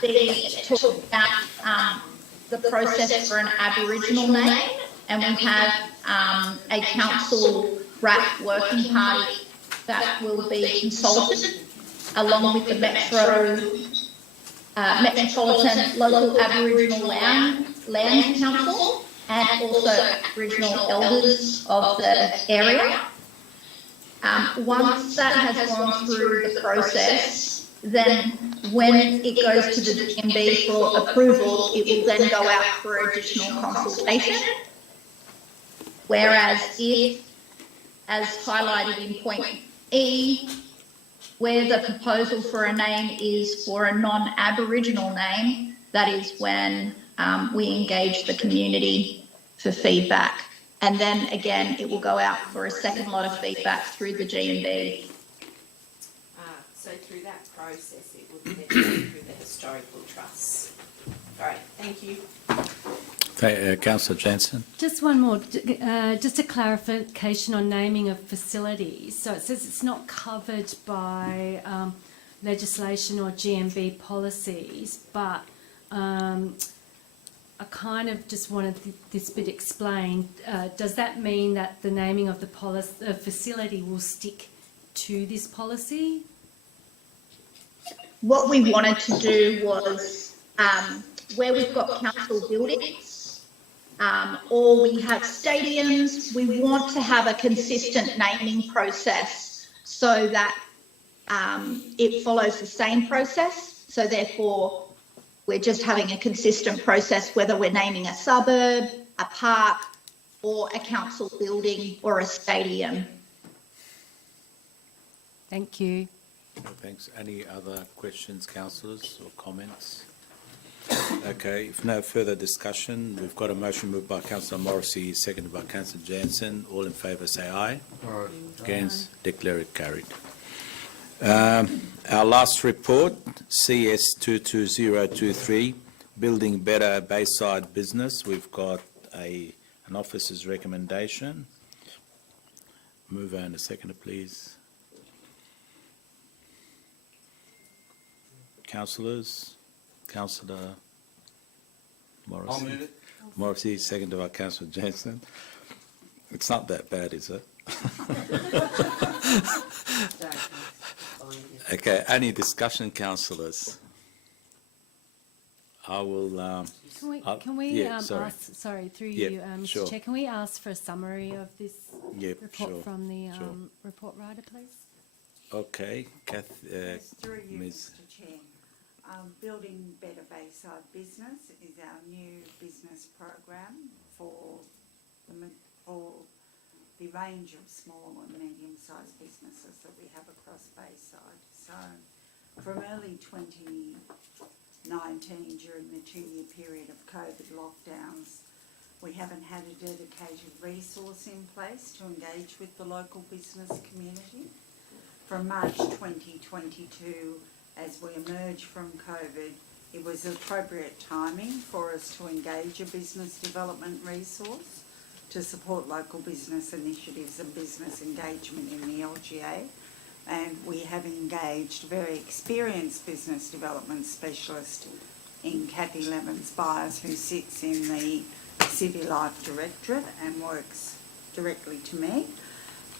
B, it talks about the process for an Aboriginal name, and we have a council RAP working party that will be consulted along with the Metropolitan Local Aboriginal Land Council and also Aboriginal elders of the area. Once that has gone through the process, then when it goes to the GMB for approval, it will then go out for additional consultation. Whereas if, as highlighted in point E, where the proposal for a name is for a non-Aboriginal name, that is when we engage the community for feedback. And then again, it will go out for a second lot of feedback through the GMB. So through that process, it would then go through the historical trusts. All right, thank you. Councillor Jansen? Just one more, just a clarification on naming of facilities. So it says it's not covered by legislation or GMB policies, but I kind of just wanted this bit explained. Does that mean that the naming of the facility will stick to this policy? What we wanted to do was, where we've got council buildings, or we have stadiums, we want to have a consistent naming process so that it follows the same process. So therefore, we're just having a consistent process, whether we're naming a suburb, a park, or a council building or a stadium. Thank you. Thanks. Any other questions, councillors, or comments? Okay, if no further discussion, we've got a motion moved by councillor Morrissey, seconded by councillor Jansen. All in favour say aye. Aye. Against, declare it carried. Our last report, CS 22023, Building Better Bayside Business. We've got an officer's recommendation. Move on a seconder, please. Councillors, Councillor Morrissey. I'll move it. Morrissey, seconded by Councillor Jansen. It's not that bad, is it? Okay, any discussion, councillors? I will. Can we yeah, sorry. ask, sorry, through Yeah, you, Mr. sure. Chair, can we ask for a summary of this Yep, report sure, from the sure. report writer, please? Okay, Kath, Through you, Ms. Mr. Chair. Building Better Bayside Business is our new business program for the range of small and medium-sized businesses that we have across Bayside. So from early 2019, during the 2-year period of COVID lockdowns, we haven't had a dedicated resource in place to engage with the local business community. From March 2022, as we emerge from COVID, it was appropriate timing for us to engage a business development resource to support local business initiatives and business engagement in the LGA. And we have engaged a very experienced business development specialist in Kathy Levens-Byers, who sits in the City Life Directorate and works directly to me.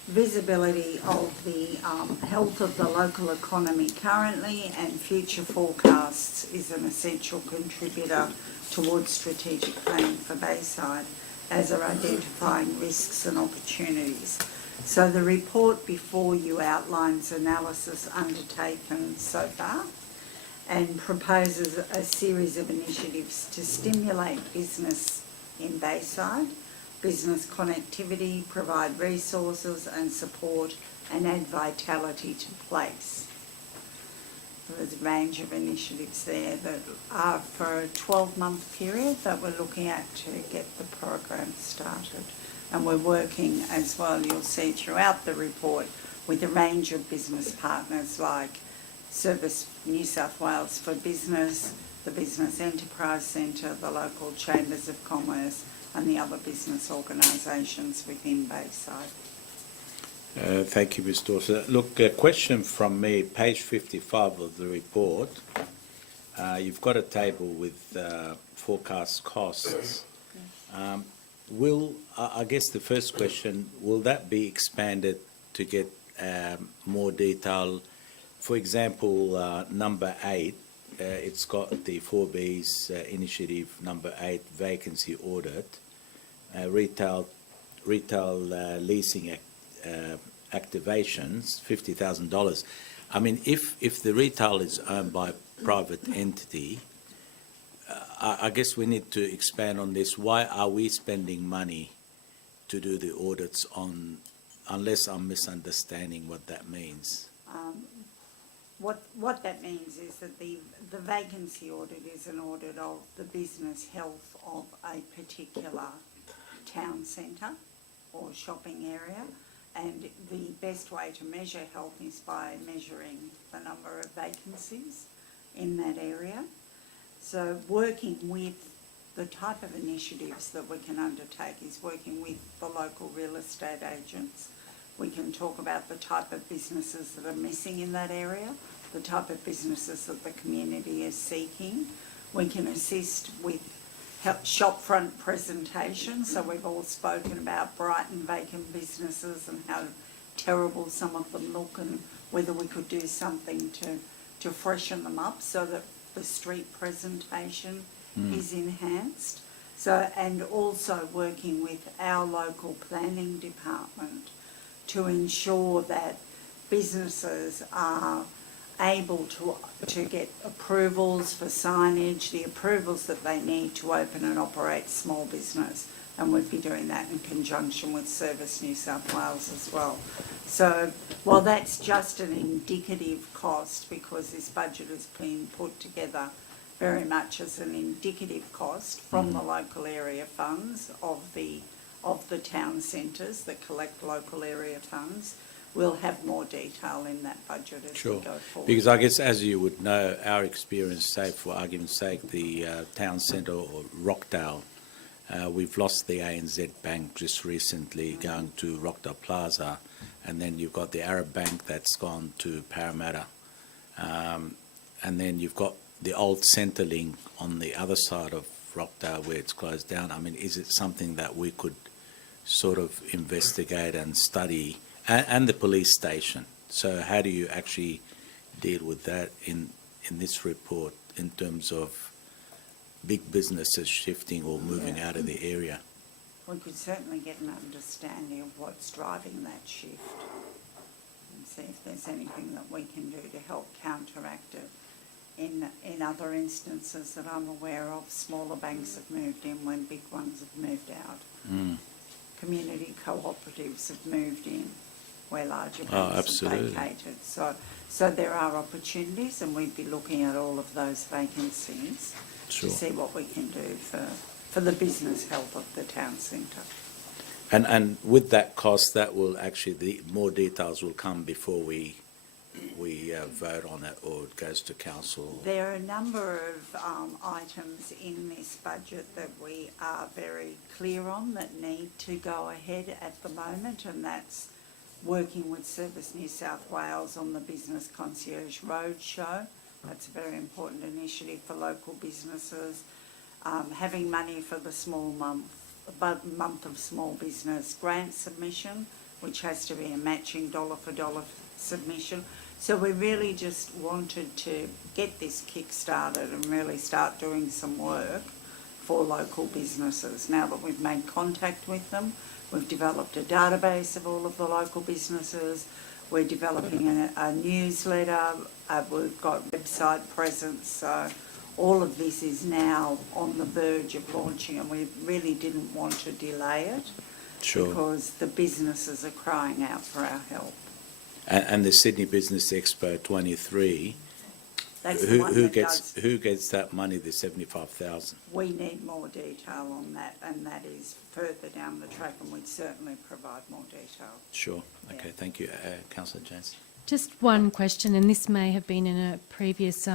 Visibility of the health of the local economy currently and future forecasts is an essential contributor towards strategic planning for Bayside, as are identifying risks and opportunities. So the report before you outlines analysis undertaken so far and proposes a series of initiatives to stimulate business in Bayside, business connectivity, provide resources and support and add vitality to place. There's a range of initiatives there that are for a 12-month period that we're looking at to get the program started. And we're working as well, you'll see throughout the report, with a range of business partners like Service New South Wales for Business, the Business Enterprise Centre, the local Chambers of Commerce and the other business organisations within Bayside. Thank you, Ms. Dawson. Look, a question from me, page 55 of the report. You've got a table with forecast costs. I guess the first question, will that be expanded to get more detail? For example, number 8, it's got the 4B's initiative, number 8, vacancy audit, retail leasing activations, $50,000. I mean, if the retail is owned by a private entity, I guess we need to expand on this. Why are we spending money to do the audits on, unless I'm misunderstanding what that means? What that means is that the vacancy audit is an audit of the business health of a particular town centre or shopping area, and the best way to measure health is by measuring the number of vacancies in that area. So working with the type of initiatives that we can undertake is working with the local real estate agents. We can talk about the type of businesses that are missing in that area, the type of businesses that the community is seeking. We can assist with shopfront presentations. So we've all spoken about Brighton vacant businesses and how terrible some of them look, and whether we could do something to freshen them up so that the street presentation is enhanced. So, and also working with our local planning department to ensure that businesses are able to get approvals for signage, the approvals that they need to open and operate small business. And we'd be doing that in conjunction with Service New South Wales as well. So while that's just an indicative cost, because this budget has been put together very much as an indicative cost from the local area funds of the town centres that collect local area funds, we'll have more detail in that budget as we go forward. Because I guess, as you would know, our experience, say for argument's sake, the town centre or Rockdale, we've lost the ANZ Bank just recently going to Rockdale Plaza, and then you've got the Arab Bank that's gone to Parramatta, and then you've got the old Centrelink on the other side of Rockdale where it's closed down. I mean, is it something that we could sort of investigate and study? And the police station. So how do you actually deal with that in this report in terms of big businesses shifting or moving out of the area? We could certainly get an understanding of what's driving that shift and see if there's anything that we can do to help counteract it. In other instances that I'm aware of, smaller banks have moved in when big ones have moved out. Community cooperatives have moved in where larger banks have vacated. So there are opportunities, and we'd be looking at all of those vacancies to see what we can do for the business health of the town centre. And with that cost, that will actually, the more details will come before we vote on it or it goes to council. There are a number of items in this budget that we are very clear on that need to go ahead at the moment, and that's working with Service New South Wales on the Business Concierge Roadshow. That's a very important initiative for local businesses. Having money for the month of small business grant submission, which has to be a matching dollar for dollar submission. So we really just wanted to get this kick-started and really start doing some work for local businesses. Now that we've made contact with them, we've developed a database of all of the local businesses, we're developing a newsletter, we've got website presence, so all of this is now on the verge of launching, and we really didn't want to delay it because the businesses are crying out for our help. And the Sydney Business Expo 23, That's the one who that gets that money, the 75,000? We need more detail on that, and that is further down the track, and we'd certainly provide more detail. Sure. Yeah. Okay, thank you. Councillor James. Just one question, and this may have been in a previous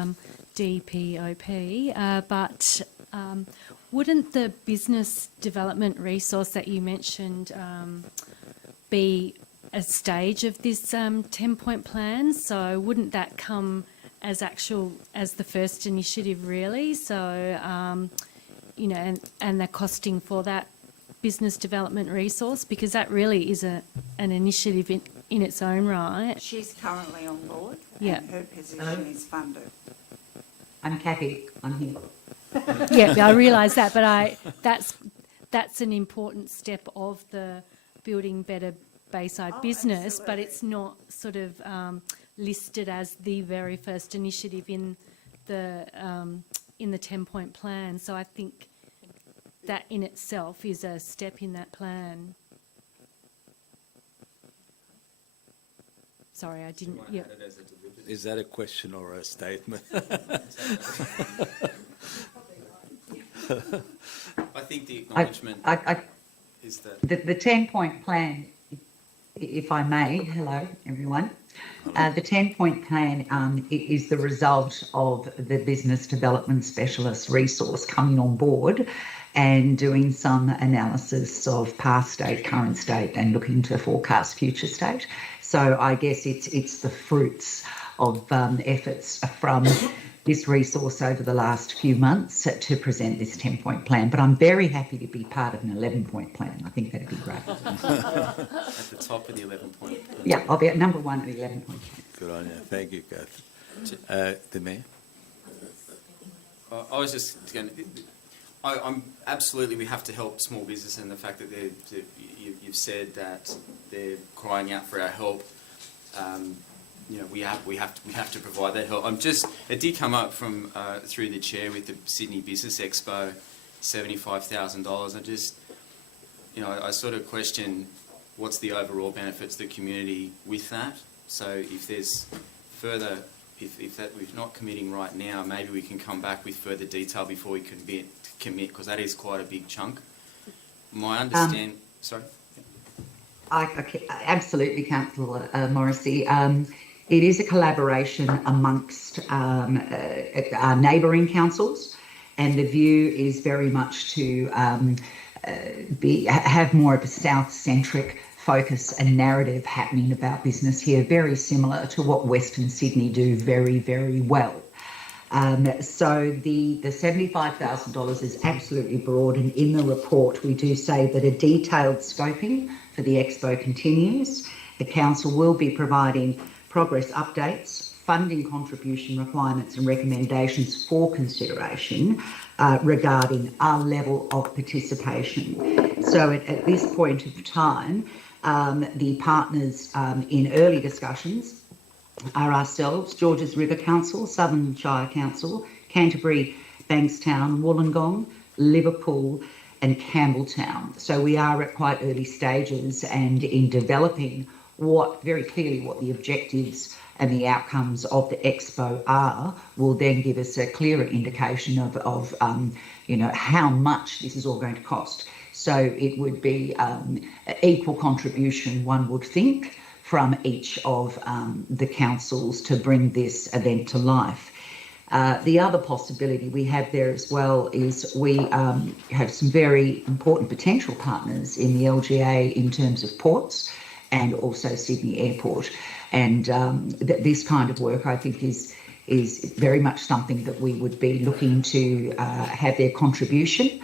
DPOP, but wouldn't the business development resource that you mentioned be a stage of this 10-point plan? So wouldn't that come as the first initiative, really? So, you know, and the costing for that business development resource, because that really is an initiative in its own right. She's currently on board, Yeah. and her position is funded. I'm Kathy, I'm here. Yeah, I realise that, but that's an important step of the building better Bayside business, but it's not sort of listed as the very first initiative in the 10-point plan. So I think that in itself is a step in that plan. Sorry, I didn't. Yeah. Is that a question or a statement? I think the acknowledgement is that The 10-point plan, if I may, hello everyone. The 10-point plan is the result of the business development specialist resource coming on board and doing some analysis of past state, current state, and looking to forecast future state. So I guess it's the fruits of efforts from this resource over the last few months to present this 10-point plan. But I'm very happy to be part of an 11-point plan. I think that'd be great. at the top of the 11-point plan. Yeah, I'll be at number one of the 11-point plan. Good on you. Thank you, Kath. The Mayor? I was just going to... I'm absolutely, we have to help small business, and the fact that you've said that they're crying out for our help. You know, we have to provide that help. It did come up from through the chair with the Sydney Business Expo, $75,000. I sort of question what's the overall benefits to the community with that. So if there's further, if that we're not committing right now, maybe we can come back with further detail before we commit, because that is quite a big chunk. My understand. Sorry. Absolutely, Councillor Morrissey. It is a collaboration amongst our neighbouring councils, and the view is very much to have more of a south-centric focus and narrative happening about business here, very similar to what Western Sydney do very, very well. So the $75,000 is absolutely broad, and in the report we do say that a detailed scoping for the expo continues. The council will be providing progress updates, funding contribution requirements and recommendations for consideration regarding our level of participation. So at this point of time, the partners in early discussions are ourselves, Georges River Council, Southern Shire Council, Canterbury, Bankstown, Wollongong, Liverpool and Campbelltown. So we are at quite early stages, and in developing very clearly what the objectives and the outcomes of the expo are, will then give us a clearer indication of how much this is all going to cost. So it would be equal contribution, one would think, from each of the councils to bring this event to life. The other possibility we have there as well is we have some very important potential partners in the LGA in terms of ports and also Sydney Airport. And this kind of work, I think, is very much something that we would be looking to have their contribution,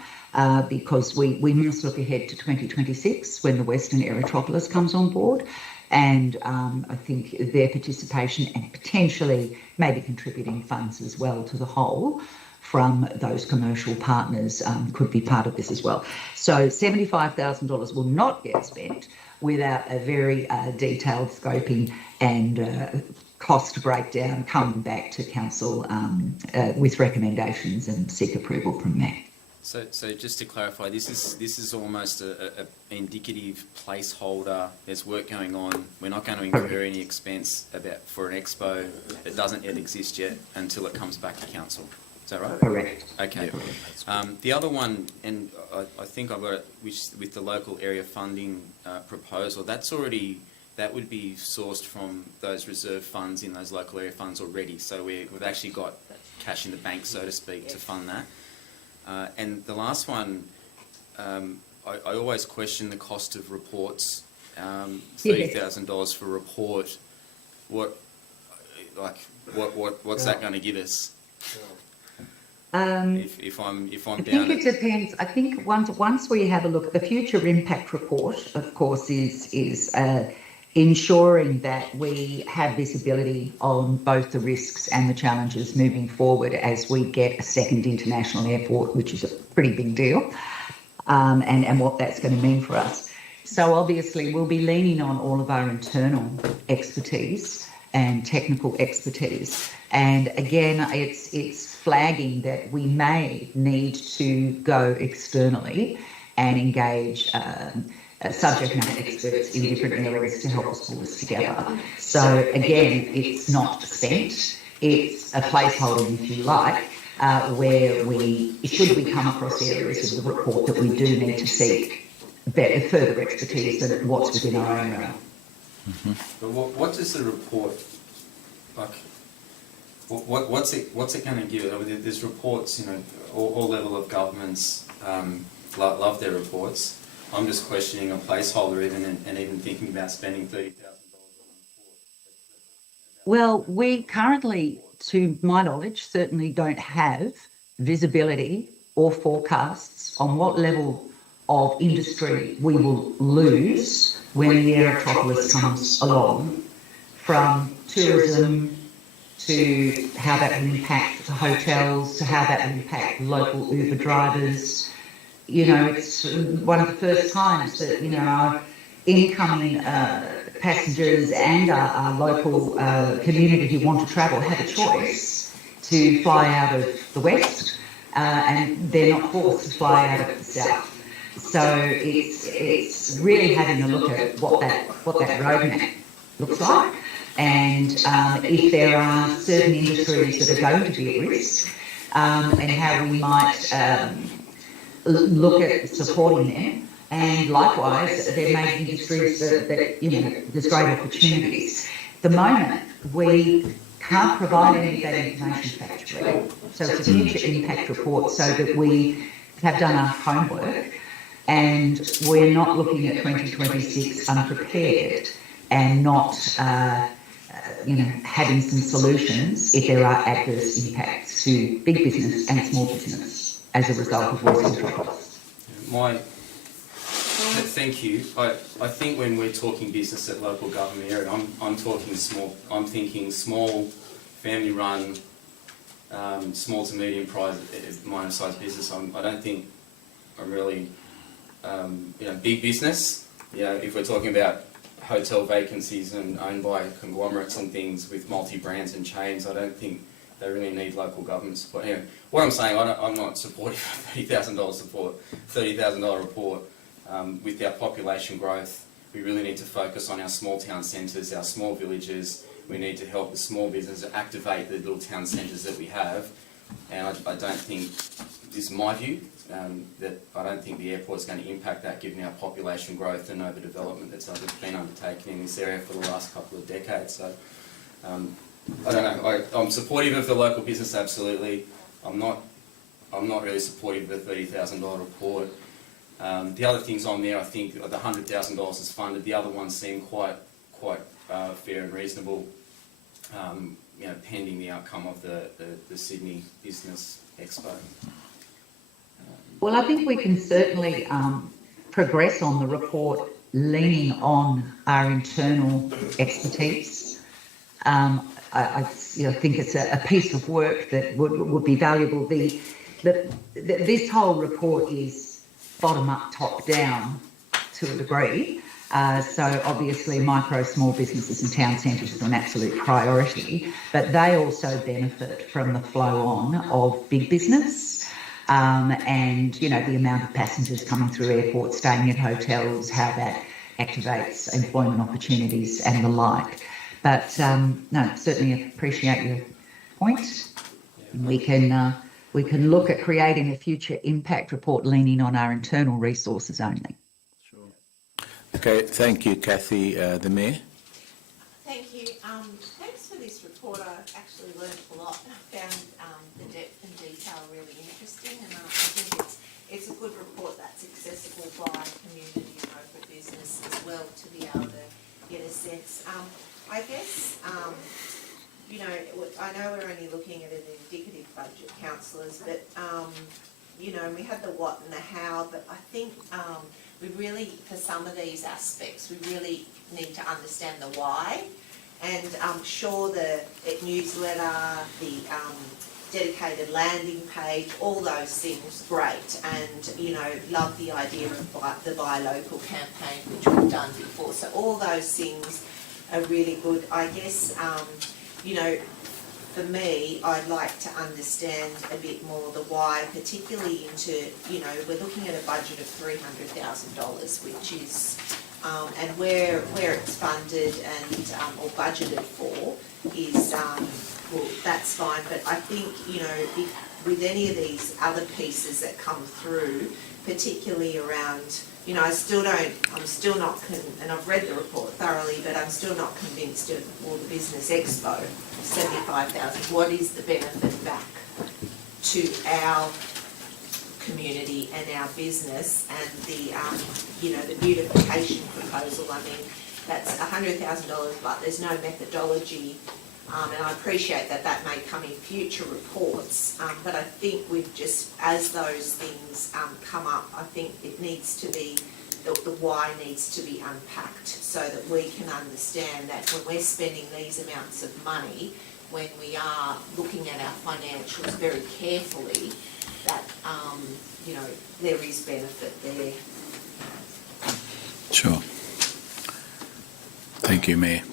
because we must look ahead to 2026 when the Western Aerotropolis comes on board. And I think their participation and potentially maybe contributing funds as well to the whole from those commercial partners could be part of this as well. So $75,000 will not get spent without a very detailed scoping and cost breakdown coming back to council with recommendations and seek approval from there. So just to clarify, this is almost a indicative placeholder. There's work going on. We're not going to incur any expense for an expo that doesn't yet exist yet until it comes back to council. Is that right? Correct. Okay. The other one, and I think I've got it, which with the local area funding proposal, that would be sourced from those reserve funds in those local area funds already. So we've actually got cash in the bank, so to speak, to fund that. And the last one, I always question the cost of reports. $30,000 for a report. What's that going to give us? If I'm I down. think it depends. I think once we have a look, the future impact report, of course, is ensuring that we have visibility on both the risks and the challenges moving forward as we get a second international airport, which is a pretty big deal, and what that's going to mean for us. So obviously we'll be leaning on all of our internal expertise and technical expertise. And again, it's flagging that we may need to go externally and engage subject matter experts in different areas to help us pull this together. So again, it's not spent, it's a placeholder, if you like, where should we come across areas of the report that we do need to seek further expertise than what's within our own realm. Mm-hmm. But what does the report, like, what's it going to give? I mean, there's reports, all level of governments love their reports. I'm just questioning a placeholder and even thinking about spending $30,000 on a report. Well, we currently, to my knowledge, certainly don't have visibility or forecasts on what level of industry we will lose when the Aerotropolis comes along, from tourism, to how that will impact hotels, to how that will impact local Uber drivers. You know, it's one of the first times that, you know, our incoming passengers and our local community who want to travel have a choice to fly out of the west, and they're not forced to fly out of the south. So it's really having a look at what that roadmap looks like, and if there are certain industries that are going to be at risk, and how we might look at supporting them. And likewise, there may be industries that you know, there's great opportunities. At the moment, we can't provide any of that information factually. So it's a future impact report so that we have done our homework and we're not looking at 2026 unprepared and not, you know, having some solutions if there are adverse impacts to big business and small business as a result of voice control costs. Thank you. I think when we're talking business at local government area, I'm thinking small, family-run, small to medium-sized business. I don't think I'm really, you know, big business. You know, if we're talking about hotel vacancies and owned by conglomerates and things with multi-brands and chains, I don't think they really need local government support. Anyway, what I'm saying, I'm not supportive of $30,000 support, $30,000 report. With our population growth, we really need to focus on our small town centres, our small villages. We need to help the small businesses activate the little town centres that we have. And I don't think, this is my view, that I don't think the airport is going to impact that given our population growth and overdevelopment that's been undertaken in this area for the last couple of decades. So, I don't know, I'm supportive of the local business, absolutely. I'm not really supportive of the $30,000 report. The other things on there, I think the $100,000 is funded. The other ones seem quite fair and reasonable, you know, pending the outcome of the Sydney Business Expo. Well, I think we can certainly progress on the report leaning on our internal expertise. I think it's a piece of work that would be valuable. This whole report is bottom up, top down to a degree. So obviously micro, small businesses and town centres is an absolute priority, but they also benefit from the flow on of big business. And, you know, the amount of passengers coming through airports, staying at hotels, how that activates employment opportunities and the like. But no, certainly appreciate your point. We can look at creating a future impact report leaning on our internal resources only. Sure. Okay, thank you, Kathy. The Mayor. Thank you. Thanks for this report. I actually learned a lot. I found the depth and detail really interesting, and I think it's a good report that's accessible by community and local business as well to be able to get a sense. I guess, you know, I know we're only looking at an indicative budget, councillors, but, you know, we had the what and the how, but I think we really, for some of these aspects, we really need to understand the why. And I'm sure the newsletter, the dedicated landing page, all those things, great. And, you know, love the idea of the Buy Local campaign, which we've done before. So all those things are really good. I guess, you know, for me, I'd like to understand a bit more the why, particularly into, you know, we're looking at a budget of $300,000, which is, and where it's funded and or budgeted for is, well, that's fine. But I think, you know, if, with any of these other pieces that come through, particularly around, you know, I'm still not, and I've read the report thoroughly, but I'm still not convinced of all the Business Expo, 75,000. What is the benefit back to our community and our business, and the, you know, the beautification proposal? I mean, that's $100,000, but there's no methodology. And I appreciate that that may come in future reports, but I think we've just, as those things come up, I think it needs to be, the why needs to be unpacked so that we can understand that when we're spending these amounts of money, when we are looking at our financials very carefully, that, you know, there is benefit there. Sure. Thank you, Mayor.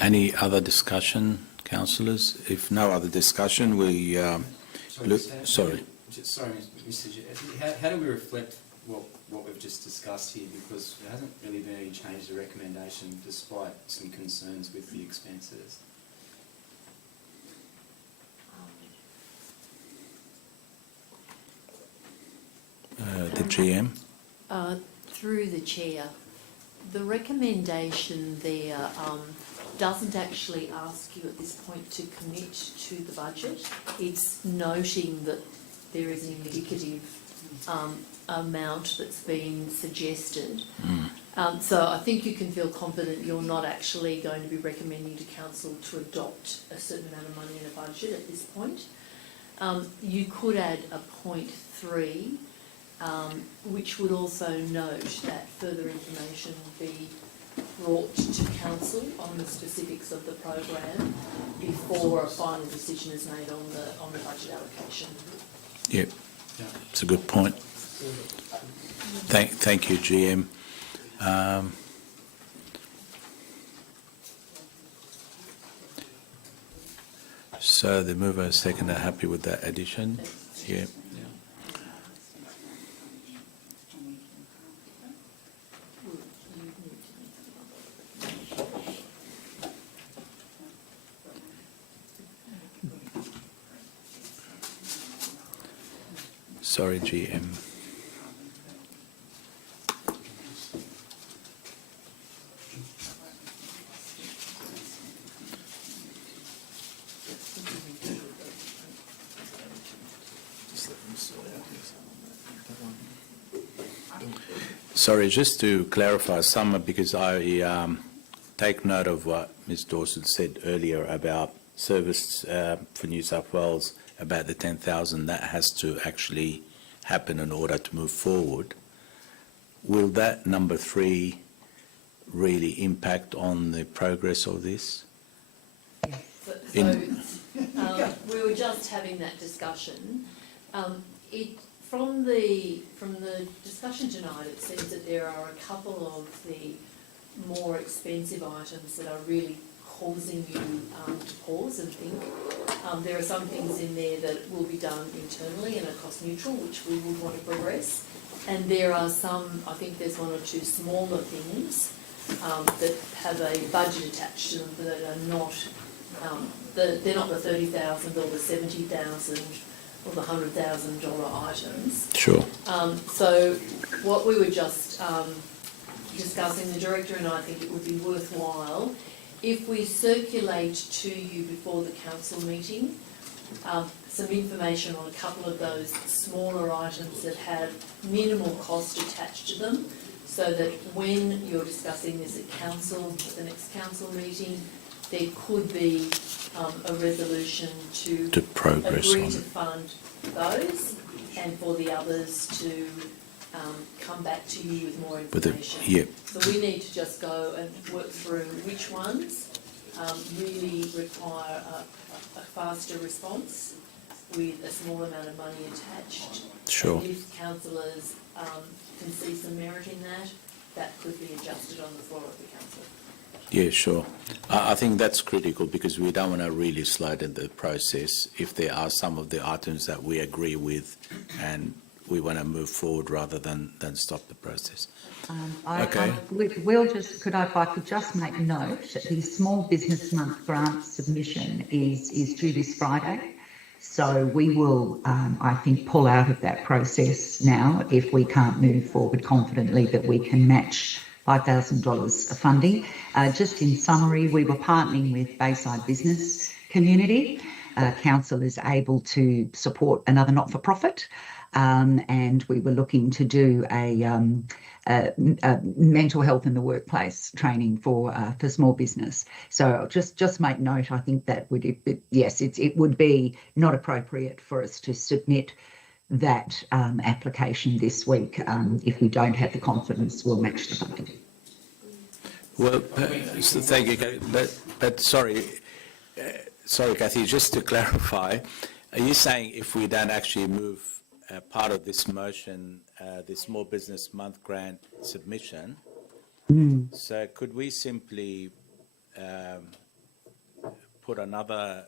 Any other discussion, councillors? If no other discussion, we look. Sorry. Sorry, Mr. Chair. How do we reflect what we've just discussed here? Because there hasn't really been any change to recommendation despite some concerns with the expenses. The GM. Through the chair, the recommendation there doesn't actually ask you at this point to commit to the budget. It's noting that there is an indicative amount that's been suggested. So I think you can feel confident you're not actually going to be recommending to council to adopt a certain amount of money in a budget at this point. You could add a point 3, which would also note that further information be brought to council on the specifics of the program before a final decision is made on the budget allocation. Yep, it's a good point. Thank you, GM. So the mover and second are happy with that addition? Yeah. Sorry, GM. Sorry, just to clarify some, because I take note of what Ms Dawson said earlier about service for New South Wales, about the 10,000, that has to actually happen in order to move forward. Will that number 3 really impact on the progress of this? We were just having that discussion. From the discussion tonight, it seems that there are a couple of the more expensive items that are really causing you to pause and think. There are some things in there that will be done internally and are cost neutral, which we would want to progress. And there are some, I think there's 1 or 2 smaller things that have a budget attached to them that are not, they're not the 30,000 or the 70,000 or the $100,000 items. Sure. So what we were just discussing, the director and I think it would be worthwhile if we circulate to you before the council meeting some information on a couple of those smaller items that have minimal cost attached to them, so that when you're discussing this at council, at the next council meeting, there could be a resolution to progress agree on to it. fund those, and for the others to come back to you with more information. Yep. So we need to just go and work through which ones really require a faster response with a small amount of money attached. Sure. And if councillors can see some merit in that, that could be adjusted on the floor of the council. Yeah, sure. I think that's critical, because we don't want to really slow down the process if there are some of the items that we agree with and we want to move forward rather than stop the process. Okay. If I could just make note, the Small Business Month grant submission is due this Friday. So we will, I think, pull out of that process now if we can't move forward confidently that we can match $5,000 of funding. Just in summary, we were partnering with Bayside Business Community. Council is able to support another not-for-profit, and we were looking to do a mental health in the workplace training for small business. So just make note. I think that it would be not appropriate for us to submit that application this week. If we don't have the confidence, we'll match the funding. Well, so thank you, but sorry, Sorry, Kathy, just to clarify, are you saying if we don't actually move part of this motion, the Small Business Month grant submission, so could we simply put another,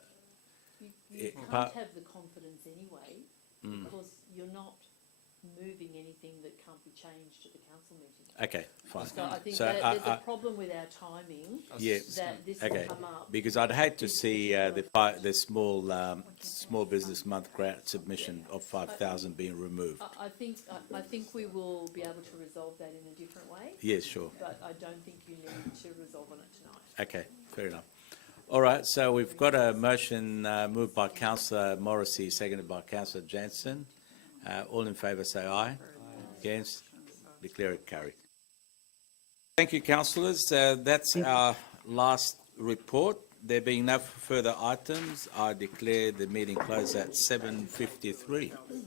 You part- can't have the confidence anyway, because you're not moving anything that can't be changed at the council meeting. okay, fine. So I think So that there's I- a problem with our timing, Yeah, that this will okay, come up. because I'd hate to see the small business month grant submission of 5,000 being removed. I think we will be able to resolve that in a different way, Yes, sure. but I don't think you need to resolve on it tonight. Okay, fair enough. All right, so we've got a motion moved by Councillor Morrissey, seconded by Councillor Jansen. All in favour say aye. Against? Declare it carried. Thank you, councillors. That's our last report. There being no further items, I declare the meeting closed at 7:53. Dave Boo and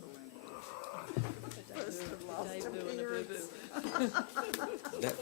a boo-boo. That-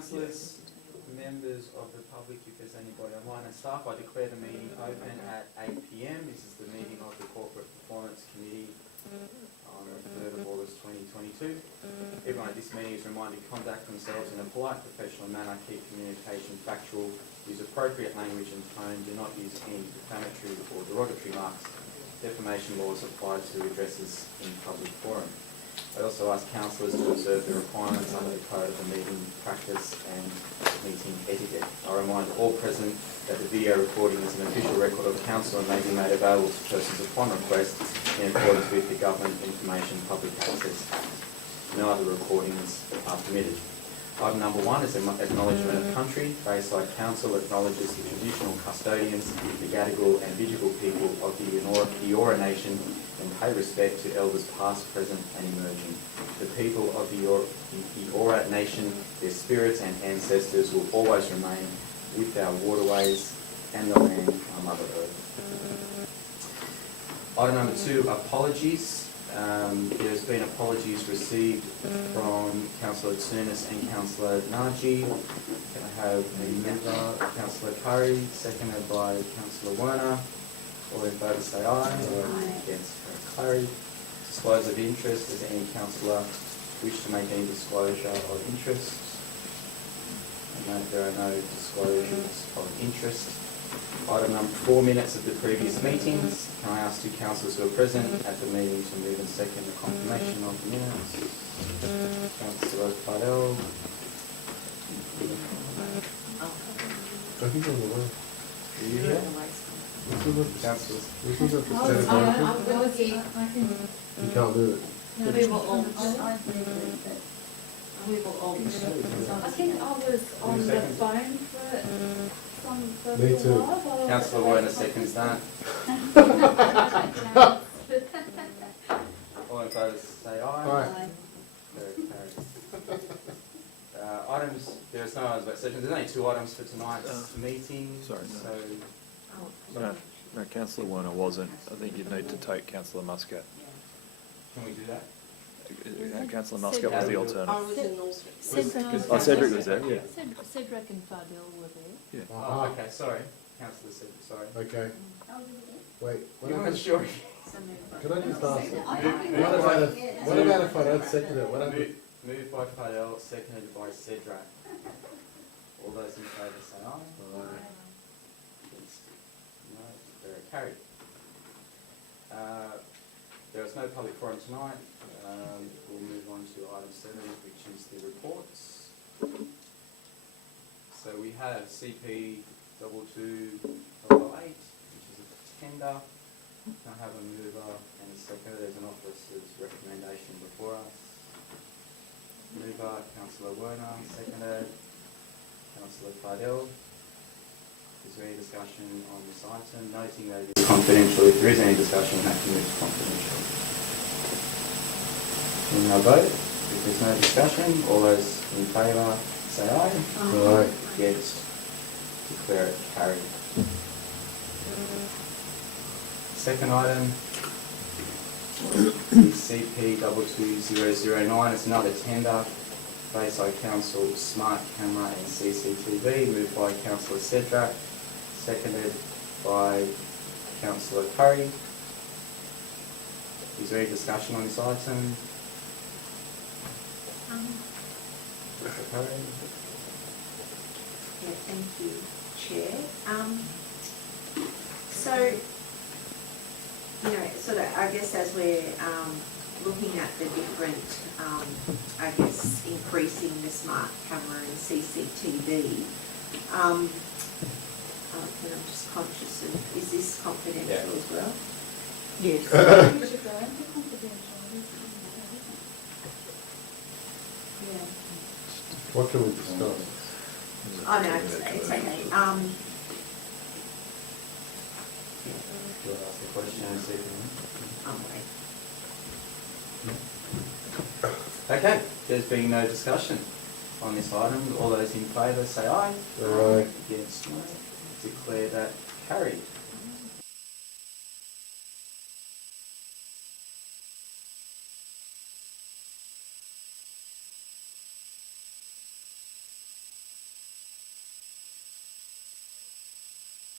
councillors, members of the public, if there's anybody online, and staff, I declare the meeting open at 8 p.m. This is the meeting of the Corporate Performance Committee on the 3rd of August 2022. Everyone at this meeting is reminded to conduct themselves in a polite, professional manner, keep communication factual, use appropriate language and tone, do not use any defamatory or derogatory marks. Defamation laws apply to addresses in public forum. I also ask councillors to observe the requirements under the Code of the Meeting Practice and Meeting Etiquette. I remind all present that the video recording is an official record of council and may be made available to persons upon request in accordance with the Government Information Public Access Act. No other recordings are permitted. Item number 1 is an acknowledgement of country. Bayside Council acknowledges the traditional custodians, the Gadigal and Bidjigal people of the Eora Nation and pay respect to elders past, present and emerging. The people of the Eora Nation, their spirits and ancestors will always remain with our waterways and the land, our Mother Earth. Item number 2, apologies. There's been apologies received from Councillor Tsunis and Councillor Naji. Can I have a member, Councillor Curry, seconded by Councillor Werner. All in favour say aye. Against, carried. Disclose of interest. Does any councillor wish to make any disclosure of interest? I note there are no disclosures of interest. Item number 4, minutes of the previous meetings. Can I ask two councillors who are present at the meeting to move and second the confirmation of the minutes? Councillor Fidel. I think on the way. Are you here? Councillors. This is at the 10 o'clock. You can't do it. We were all, I think I was on the phone for Me too. Councillor Werner seconds that. All in favour say aye. Aye. Carried. Items, there's no items about session. There's only 2 items for tonight's meeting. Sorry, no. So, No, Councillor Werner wasn't. I think you'd need to take Councillor Muscat. can we do that? Councillor Muscat was the alternative. Cedric was there, yeah. Cedric and Fardell were there. Oh, okay, sorry. Councillor said, sorry. Okay. Wait, You weren't sure. can I just ask, what about if I don't second it? What happens? Moved by Fidel, seconded by Cedric. All those in favour say aye. Against? No, they're carried. There is no public forum tonight. We'll move on to item 7, which is the reports. So we have CP 2208, which is a tender. Can I have a mover and a seconder? There's an officer's recommendation before us. Mover, Councillor Werner, seconded, Councillor Fidel. Is there any discussion on this item? Noting that it is confidential. If there is any discussion, we have to move to confidential. We'll now vote. If there's no discussion, all those in favour say aye. Aye. Against, declare it carried. Second item is CP 22009. It's another tender. Bayside Council Smart Camera and CCTV. Moved by Councillor Cedric, seconded by Councillor Curry. Is there any discussion on this item? Councillor Curry? Yeah, thank you, Chair. So, you know, sort of, I guess as we're looking at the different, I guess, increasing the smart camera and CCTV, and I'm just conscious of, is this confidential as well? Yes. Yeah. What can we discuss? Oh, no, it's okay. Do you want to ask the question and see if I'm waiting. Okay, there's been no discussion on this item. All those in favour say aye. Aye. Against, no. Declare that carried.